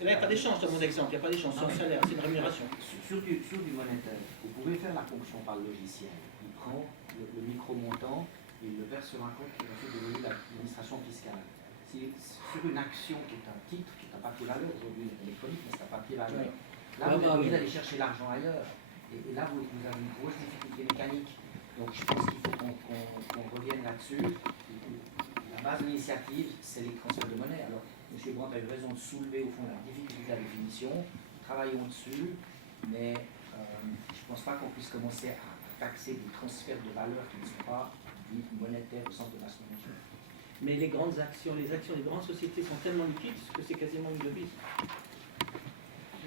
Là, il n'y a pas d'échange, c'est mon exemple, il n'y a pas d'échange, c'est un salaire, c'est une rémunération. Sur du monétaire, vous pouvez faire la fonction par le logiciel. Il prend le micro-montant, il le verse sur un compte qui va faire devenir l'administration fiscale. Sur une action qui est un titre, qui n'a pas de valeur, aujourd'hui électronique, mais ça n'a pas de valeur. Là, vous êtes obligé d'aller chercher l'argent ailleurs. Et là, vous avez une grosse difficulté mécanique. Donc, je pense qu'il faut qu'on revienne là-dessus. La base de l'initiative, c'est les transferts de monnaie. Alors, M. Brandt a eu raison de soulever, au fond, la difficulté de la définition. Travaillons dessus, mais je ne pense pas qu'on puisse commencer à taxer des transferts de valeurs qui ne sont pas dites monétaires au sens de la convention. Mais les grandes actions, les actions des grandes sociétés sont tellement liquides que c'est quasiment une devise.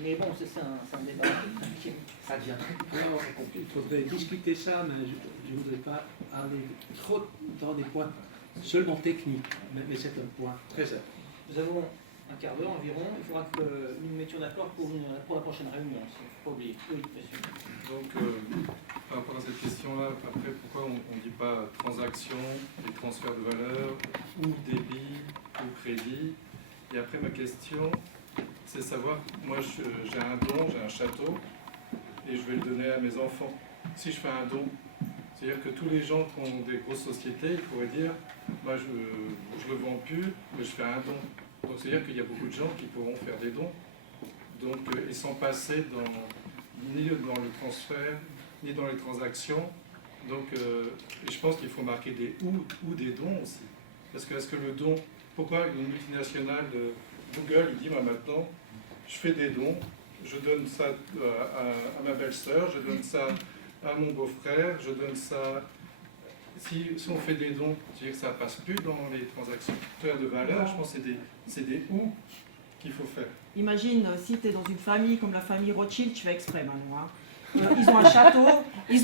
Mais bon, c'est un débat. Ça devient très compliqué. Il faudrait discuter ça, mais je ne voudrais pas aller trop dans des points seulement techniques. Mais c'est un point très simple. Nous avons un quart d'heure environ. Il faudra que nous nous mettions d'accord pour la prochaine réunion. Il ne faut pas oublier. Oui, monsieur. Donc, par rapport à cette question-là, après, pourquoi on ne dit pas transaction, et transfert de valeur, ou débit, ou crédit? Et après, ma question, c'est savoir, moi j'ai un don, j'ai un château, et je vais le donner à mes enfants. Si je fais un don, c'est-à-dire que tous les gens qui ont des grosses sociétés, ils pourraient dire, moi je ne le vends plus, mais je fais un don. Donc c'est-à-dire qu'il y a beaucoup de gens qui pourront faire des dons, donc, et sans passer ni dans le transfert, ni dans les transactions. Donc et je pense qu'il faut marquer des ou des dons aussi. Parce que est-ce que le don, pourquoi une multinationale de Google, il dit, moi maintenant, je fais des dons, je donne ça à ma belle-sœur, je donne ça à mon beau-frère, je donne ça... Si on fait des dons, c'est-à-dire que ça ne passe plus dans les transactions de valeur, je pense que c'est des ou qu'il faut faire. Imagine si tu es dans une famille comme la famille Rothschild, je fais exprès maintenant. Hein. Ils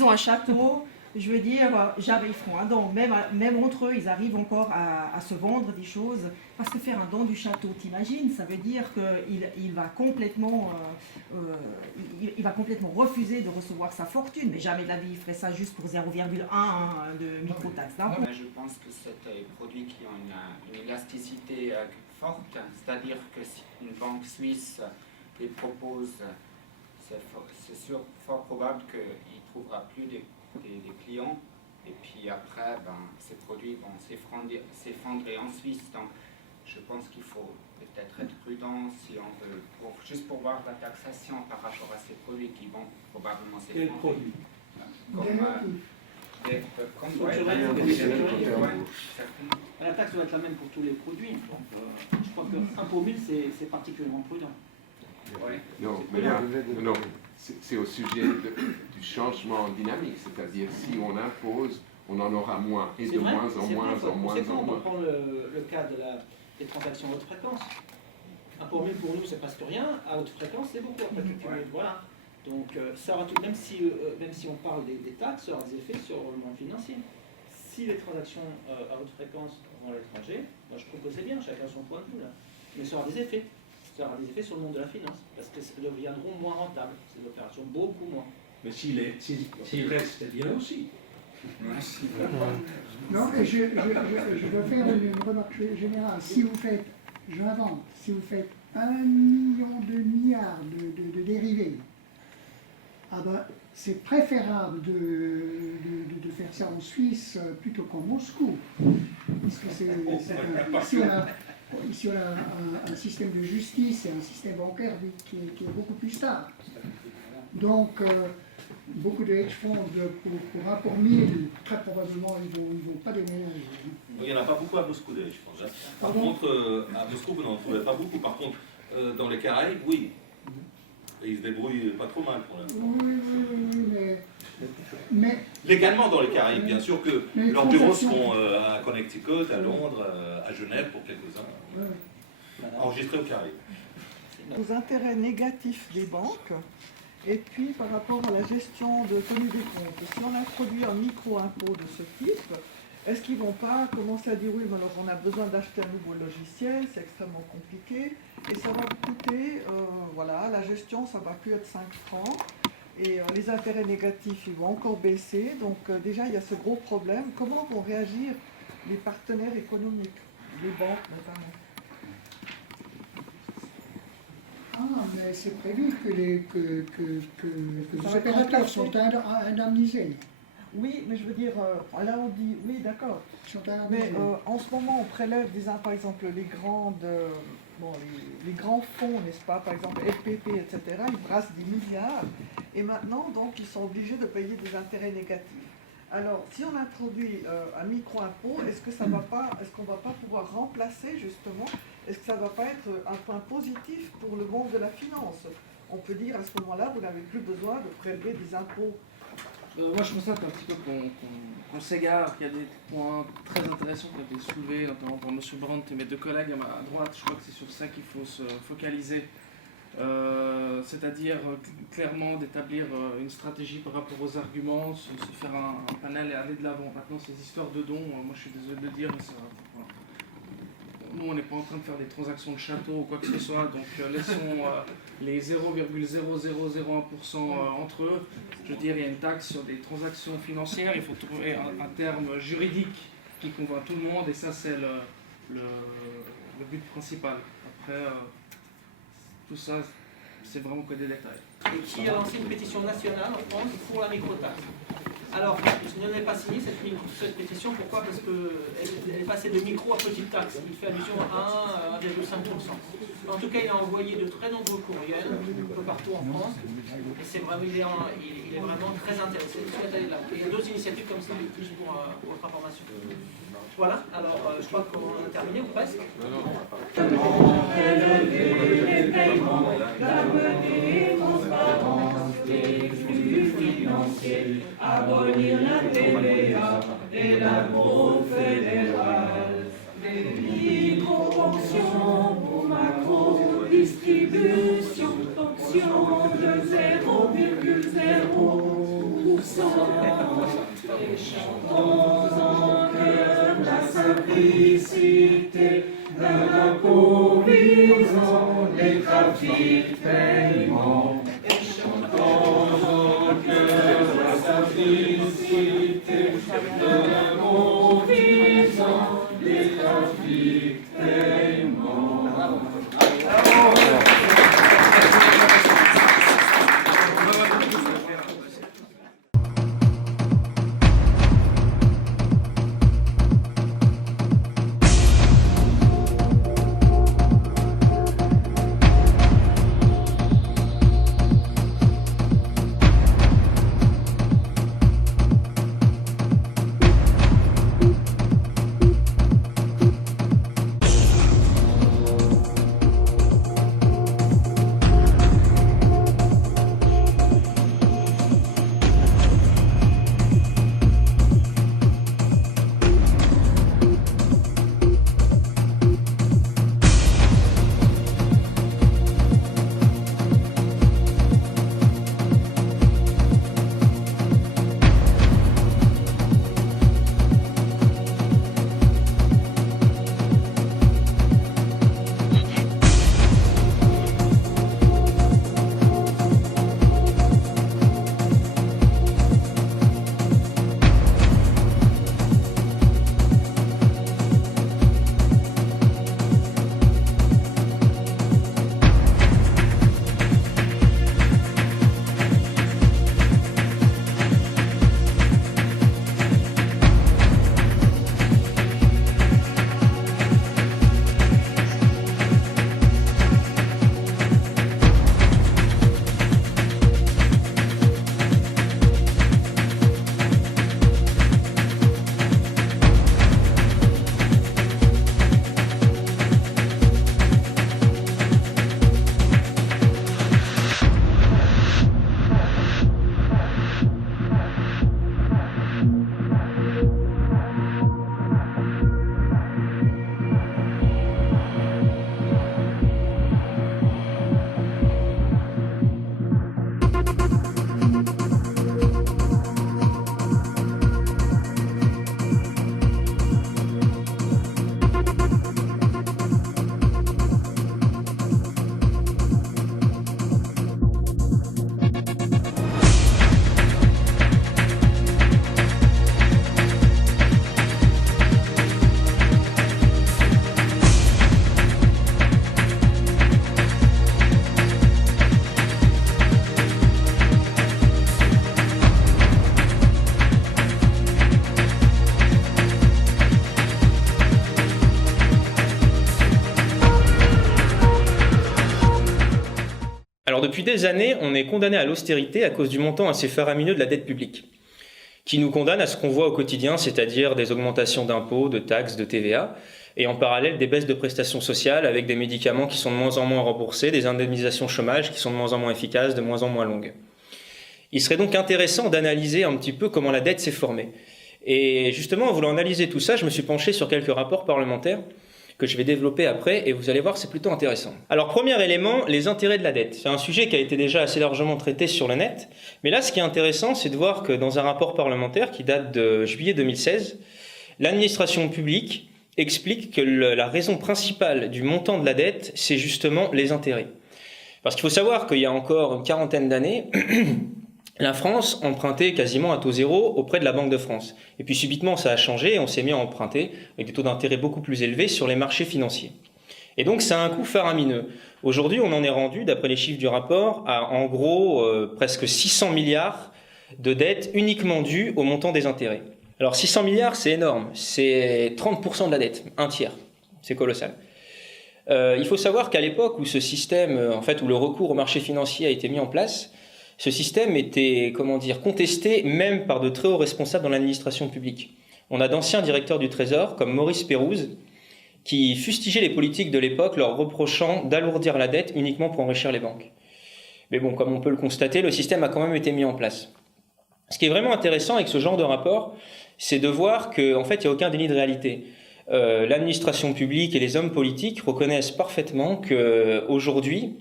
ont un château, je veux dire, jamais ils feront un don. Même entre eux, ils arrivent encore à se vendre des choses. Parce que faire un don du château, t'imagines, ça veut dire qu'il va complètement refuser de recevoir sa fortune. Mais jamais de la vie, il ferait ça juste pour 0,1 de microtaxe. Je pense que c'est des produits qui ont une élasticité forte. C'est-à-dire que si une banque suisse les propose, c'est fort probable qu'il ne trouvera plus des clients, et puis après, ces produits vont s'effondrer en Suisse. Donc, je pense qu'il faut peut-être être prudent si on veut, juste pour voir la taxation par rapport à ces produits qui vont probablement s'effondrer. Quels produits? La taxe doit être la même pour tous les produits. Donc, je crois que 1 pour 1000, c'est particulièrement prudent. Non, mais non, c'est au sujet du changement dynamique, c'est-à-dire si on impose, on en aura moins, et de moins en moins en moins en moins. On prend le cas des transactions à haute fréquence. 1 pour 1000 pour nous, c'est presque rien. À haute fréquence, c'est beaucoup. Voilà. Donc, ça aura tout, même si on parle des taxes, ça aura des effets sur le monde financier. si les transactions à haute fréquence vont à l'étranger, moi je trouve que c'est bien, chacun son point de vue là. Mais ça aura des effets. Ça aura des effets sur le monde de la finance, parce qu'elles deviendront moins rentables, ces opérations, beaucoup moins. Mais s'il reste, c'est bien aussi. Non, mais je veux faire une remarque générale. Si vous faites, j'invente, si vous faites 1 million de milliards de dérivés, ah ben, c'est préférable de faire ça en Suisse plutôt qu'en Moscou. Parce que ici on a un système de justice et un système bancaire qui est beaucoup plus stable. Donc, beaucoup de hedge funds pour 1 pour 1000, très probablement, ils vont pas déménager. Il n'y en a pas beaucoup à Moscou, je pense. Par contre, à Moscou, vous n'en trouvez pas beaucoup. Par contre, dans les Caraïbes, oui. Et ils se débrouillent pas trop mal pour l'instant. Oui, mais... Légalement dans les Caraïbes, bien sûr que leurs bureaux seront à Connecticut, à Londres, à Genève pour quelques-uns. Enregistrés aux Caraïbes. Aux intérêts négatifs des banques, et puis par rapport à la gestion de tenue des comptes. Si on introduit un micro-impôt de ce type, est-ce qu'ils ne vont pas commencer à dire oui, mais alors on a besoin d'acheter un nouveau logiciel, c'est extrêmement compliqué, et ça va coûter, voilà, la gestion, ça ne va plus être 5 francs, et les intérêts négatifs, ils vont encore baisser, donc déjà il y a ce gros problème. Comment vont réagir les partenaires économiques, les banques notamment? Ah, mais c'est prévu que les opérateurs sont indemnisés. Oui, mais je veux dire, là on dit, oui d'accord, mais en ce moment on prélève par exemple les grands fonds, n'est-ce pas, par exemple FPP, etc., ils brassent des milliards, et maintenant donc ils sont obligés de payer des intérêts négatifs. Alors si on introduit un micro-impôt, est-ce qu'on ne va pas pouvoir remplacer justement, est-ce que ça ne va pas être un point positif pour le monde de la finance? On peut dire à ce moment-là, vous n'avez plus besoin de prélever des impôts. Moi je constate un petit peu qu'on s'égare, qu'il y a des points très intéressants qui ont été soulevés, notamment par M. Brandt et mes 2 collègues à droite. Je crois que c'est sur ça qu'il faut se focaliser, c'est-à-dire clairement d'établir une stratégie par rapport aux arguments, se faire un panel et aller de l'avant. Maintenant ces histoires de dons, moi je suis désolé de le dire, mais ça va. Nous, on n'est pas en train de faire des transactions de château ou quoi que ce soit, donc laissons les 0,0001% entre eux. Je veux dire, il y a une taxe sur des transactions financières, il faut trouver un terme juridique qui convainc tout le monde, et ça, c'est le but principal. Après, tout ça, c'est vraiment que des détails. Et qui a lancé une pétition nationale en France pour la microtaxe. Alors, je ne l'ai pas signée cette pétition, pourquoi? Parce qu'elle est passée de micro à petite taxe. Il fait allusion à 1,5%. En tout cas, il a envoyé de très nombreux courriels, un peu partout en France, et c'est vraiment, il est vraiment très intéressé. Il y a d'autres initiatives comme ça, juste pour votre information. Voilà, alors je crois qu'on a terminé, ou presque. Abolir la TVA et l'impôt fédéral, des micro-pensions pour macro-distribution, pension de 0,0%. Et chantons en chœur la simplicité d'un impôt visant les trafics paiements. Et chantons en chœur la simplicité d'un impôt visant les trafics paiements. depuis des années, on est condamné à l'austérité à cause du montant assez faramineux de la dette publique, qui nous condamne à ce qu'on voit au quotidien, c'est-à-dire des augmentations d'impôts, de taxes, de TVA, et en parallèle des baisses de prestations sociales avec des médicaments qui sont de moins en moins remboursés, des indemnisations chômage qui sont de moins en moins efficaces, de moins en moins longues. Il serait donc intéressant d'analyser un petit peu comment la dette s'est formée. Et justement, en voulant analyser tout ça, je me suis penché sur quelques rapports parlementaires que je vais développer après, et vous allez voir, c'est plutôt intéressant. Alors, premier élément, les intérêts de la dette. C'est un sujet qui a été déjà assez largement traité sur le net, mais là, ce qui est intéressant, c'est de voir que dans un rapport parlementaire qui date de juillet 2016, l'administration publique explique que la raison principale du montant de la dette, c'est justement les intérêts. Parce qu'il faut savoir qu'il y a encore une quarantaine d'années, la France empruntait quasiment à taux zéro auprès de la Banque de France. Et puis subitement, ça a changé et on s'est mis à emprunter avec des taux d'intérêt beaucoup plus élevés sur les marchés financiers. Et donc, ça a un coût faramineux. Aujourd'hui, on en est rendu, d'après les chiffres du rapport, à en gros presque 600 milliards de dettes uniquement dues au montant des intérêts. Alors 600 milliards, c'est énorme. C'est 30% de la dette, un tiers. C'est colossal. Il faut savoir qu'à l'époque où ce système, où le recours au marché financier a été mis en place, ce système était, contesté même par de très hauts responsables dans l'administration publique. On a d'anciens directeurs du Trésor, comme Maurice Pérouse, qui fustigeaient les politiques de l'époque, leur reprochant d'alourdir la dette uniquement pour enrichir les banques. Mais bon, comme on peut le constater, le système a quand même été mis en place. Ce qui est vraiment intéressant avec ce genre de rapport, c'est de voir qu'en fait, il n'y a aucun déni de réalité. L'administration publique et les hommes politiques reconnaissent parfaitement qu'aujourd'hui,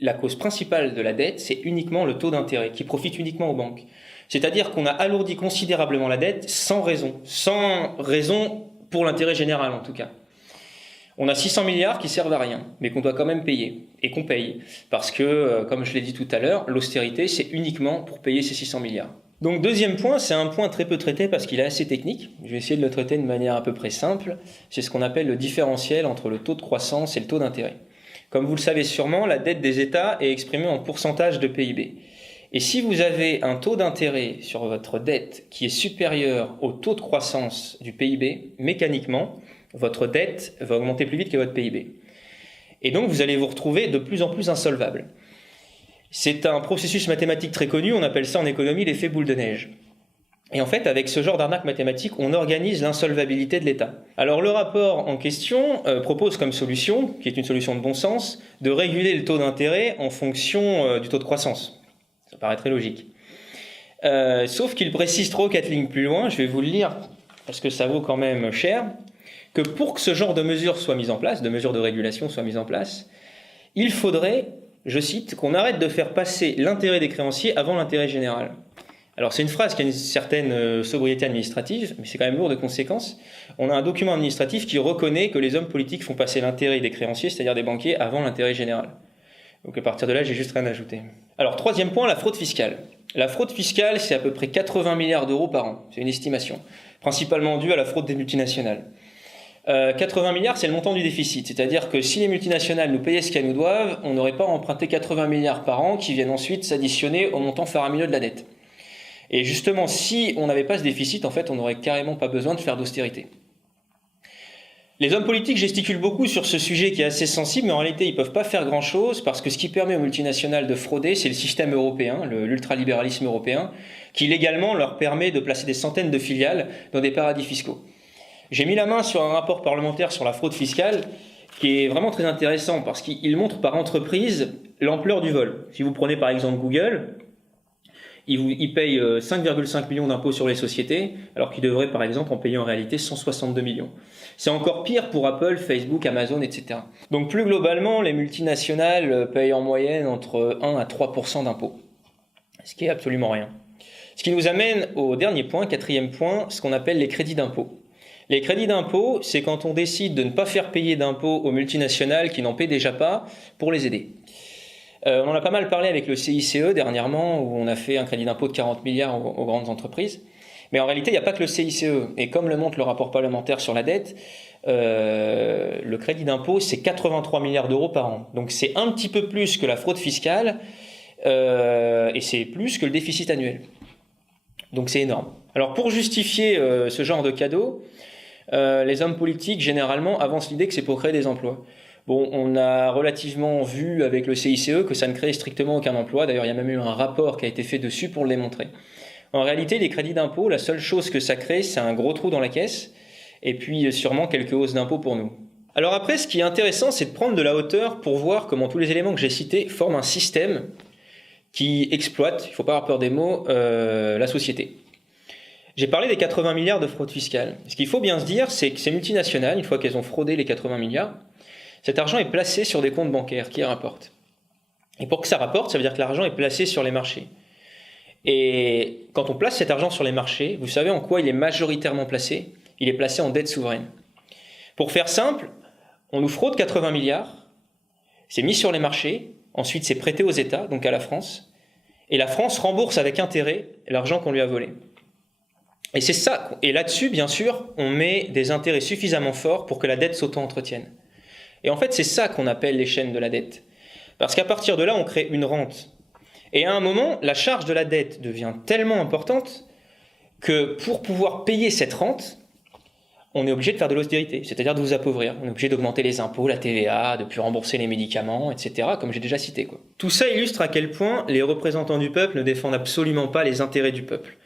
la cause principale de la dette, c'est uniquement le taux d'intérêt qui profite uniquement aux banques. C'est-à-dire qu'on a alourdi considérablement la dette sans raison pour l'intérêt général en tout cas. On a 600 milliards qui servent à rien, mais qu'on doit quand même payer, et qu'on paye. Parce que, comme je l'ai dit tout à l'heure, l'austérité, c'est uniquement pour payer ces 600 milliards. Donc deuxième point, c'est un point très peu traité parce qu'il est assez technique. Je vais essayer de le traiter de manière à peu près simple. C'est ce qu'on appelle le différentiel entre le taux de croissance et le taux d'intérêt. Comme vous le savez sûrement, la dette des États est exprimée en pourcentage de PIB. Et si vous avez un taux d'intérêt sur votre dette qui est supérieur au taux de croissance du PIB, mécaniquement, votre dette va augmenter plus vite que votre PIB. Et donc, vous allez vous retrouver de plus en plus insolvable. C'est un processus mathématique très connu, on appelle ça en économie l'effet boule de neige. Et en fait, avec ce genre d'arnaque mathématique, on organise l'insolvabilité de l'État. Alors le rapport en question propose comme solution, qui est une solution de bon sens, de réguler le taux d'intérêt en fonction du taux de croissance. Ça paraît très logique. Sauf qu'il précise 3 ou 4 lignes plus loin, je vais vous le lire parce que ça vaut quand même cher, que pour que ce genre de mesures soit mise en place, de mesures de régulation soient mises en place, il faudrait, je cite, qu'on arrête de faire passer l'intérêt des créanciers avant l'intérêt général. Alors c'est une phrase qui a une certaine sobriété administrative, mais c'est quand même lourd de conséquences. On a un document administratif qui reconnaît que les hommes politiques font passer l'intérêt des créanciers, c'est-à-dire des banquiers, avant l'intérêt général. Donc à partir de là, j'ai juste rien à ajouter. Alors troisième point, la fraude fiscale. La fraude fiscale, c'est à peu près 80 milliards d'euros par an, c'est une estimation, principalement due à la fraude des multinationales. 80 milliards, c'est le montant du déficit, c'est-à-dire que si les multinationales nous payaient ce qu'elles nous doivent, on n'aurait pas emprunté 80 milliards par an qui viennent ensuite s'additionner au montant faramineux de la dette. Et justement, si on n'avait pas ce déficit, en fait, on n'aurait carrément pas besoin de faire d'austérité. Les hommes politiques gesticulent beaucoup sur ce sujet qui est assez sensible, mais en réalité, ils ne peuvent pas faire grand-chose parce que ce qui permet aux multinationales de frauder, c'est le système européen, l'ultralibéralisme européen, qui légalement leur permet de placer des centaines de filiales dans des paradis fiscaux. J'ai mis la main sur un rapport parlementaire sur la fraude fiscale qui est vraiment très intéressant parce qu'il montre par entreprise l'ampleur du vol. Si vous prenez par exemple Google, il paye 5,5 millions d'impôts sur les sociétés, alors qu'il devrait par exemple en payer en réalité 162 millions. C'est encore pire pour Apple, Facebook, Amazon, etc. Donc plus globalement, les multinationales payent en moyenne entre 1 à 3% d'impôts, ce qui est absolument rien. Ce qui nous amène au dernier point, quatrième point, ce qu'on appelle les crédits d'impôt. Les crédits d'impôt, c'est quand on décide de ne pas faire payer d'impôts aux multinationales qui n'en paient déjà pas pour les aider. On en a pas mal parlé avec le CICE dernièrement, où on a fait un crédit d'impôt de 40 milliards aux grandes entreprises. Mais en réalité, il n'y a pas que le CICE. Et comme le montre le rapport parlementaire sur la dette, le crédit d'impôt, c'est 83 milliards d'euros par an. Donc c'est un petit peu plus que la fraude fiscale, et c'est plus que le déficit annuel. Donc c'est énorme. Alors pour justifier ce genre de cadeau, les hommes politiques, généralement, avancent l'idée que c'est pour créer des emplois. Bon, on a relativement vu avec le CICE que ça ne crée strictement aucun emploi. D'ailleurs, il y a même eu un rapport qui a été fait dessus pour le démontrer. En réalité, les crédits d'impôt, la seule chose que ça crée, c'est un gros trou dans la caisse, et puis sûrement quelques hausses d'impôts pour nous. Alors après, ce qui est intéressant, c'est de prendre de la hauteur pour voir comment tous les éléments que j'ai cités forment un système qui exploite, il ne faut pas avoir peur des mots, la société. J'ai parlé des 80 milliards de fraude fiscale. Ce qu'il faut bien se dire, c'est que ces multinationales, une fois qu'elles ont fraudé les 80 milliards, cet argent est placé sur des comptes bancaires qui rapportent. Et pour que ça rapporte, ça veut dire que l'argent est placé sur les marchés. Et quand on place cet argent sur les marchés, vous savez en quoi il est majoritairement placé? Il est placé en dette souveraine. Pour faire simple, on nous fraude 80 milliards, c'est mis sur les marchés, ensuite c'est prêté aux États, donc à la France, et la France rembourse avec intérêt l'argent qu'on lui a volé. Et c'est ça. Et là-dessus, bien sûr, on met des intérêts suffisamment forts pour que la dette s'auto-entretienne. Et en fait, c'est ça qu'on appelle les chaînes de la dette. Parce qu'à partir de là, on crée une rente. Et à un moment, la charge de la dette devient tellement importante que pour pouvoir payer cette rente, on est obligé de faire de l'austérité, c'est-à-dire de vous appauvrir. On est obligé d'augmenter les impôts, la TVA, de plus rembourser les médicaments, etc., comme j'ai déjà cité, quoi. Tout ça illustre à quel point les représentants du peuple ne défendent absolument pas les intérêts du peuple.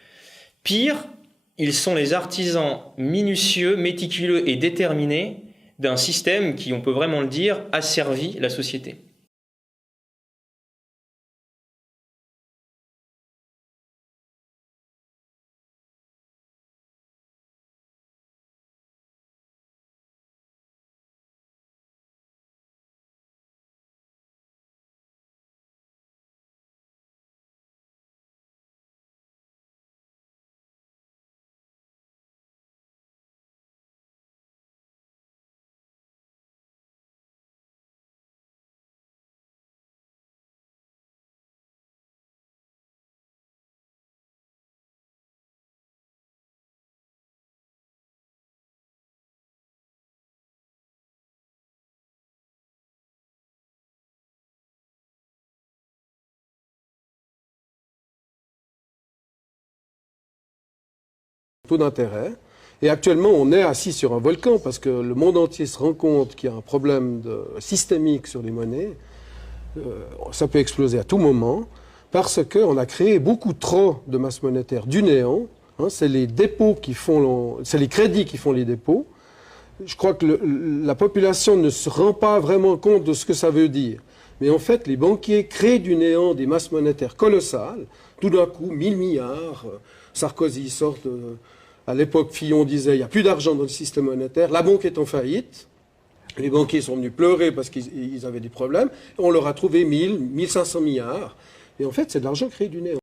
Pire, ils sont les artisans minutieux, méticuleux et déterminés d'un système qui, on peut vraiment le dire, asservit la société. Taux d'intérêt. Et actuellement, on est assis sur un volcan parce que le monde entier se rend compte qu'il y a un problème systémique sur les monnaies. Ça peut exploser à tout moment parce qu'on a créé beaucoup trop de masse monétaire du néant. Hein, c'est les dépôts qui font, c'est les crédits qui font les dépôts. Je crois que la population ne se rend pas vraiment compte de ce que ça veut dire. Mais en fait, les banquiers créent du néant des masses monétaires colossales. Tout d'un coup, 1000 milliards. Sarkozy sort à l'époque, Fillon disait il n'y a plus d'argent dans le système monétaire, la banque est en faillite. Les banquiers sont venus pleurer parce qu'ils avaient des problèmes. On leur a trouvé 1500 milliards. Et en fait, c'est de l'argent créé du néant.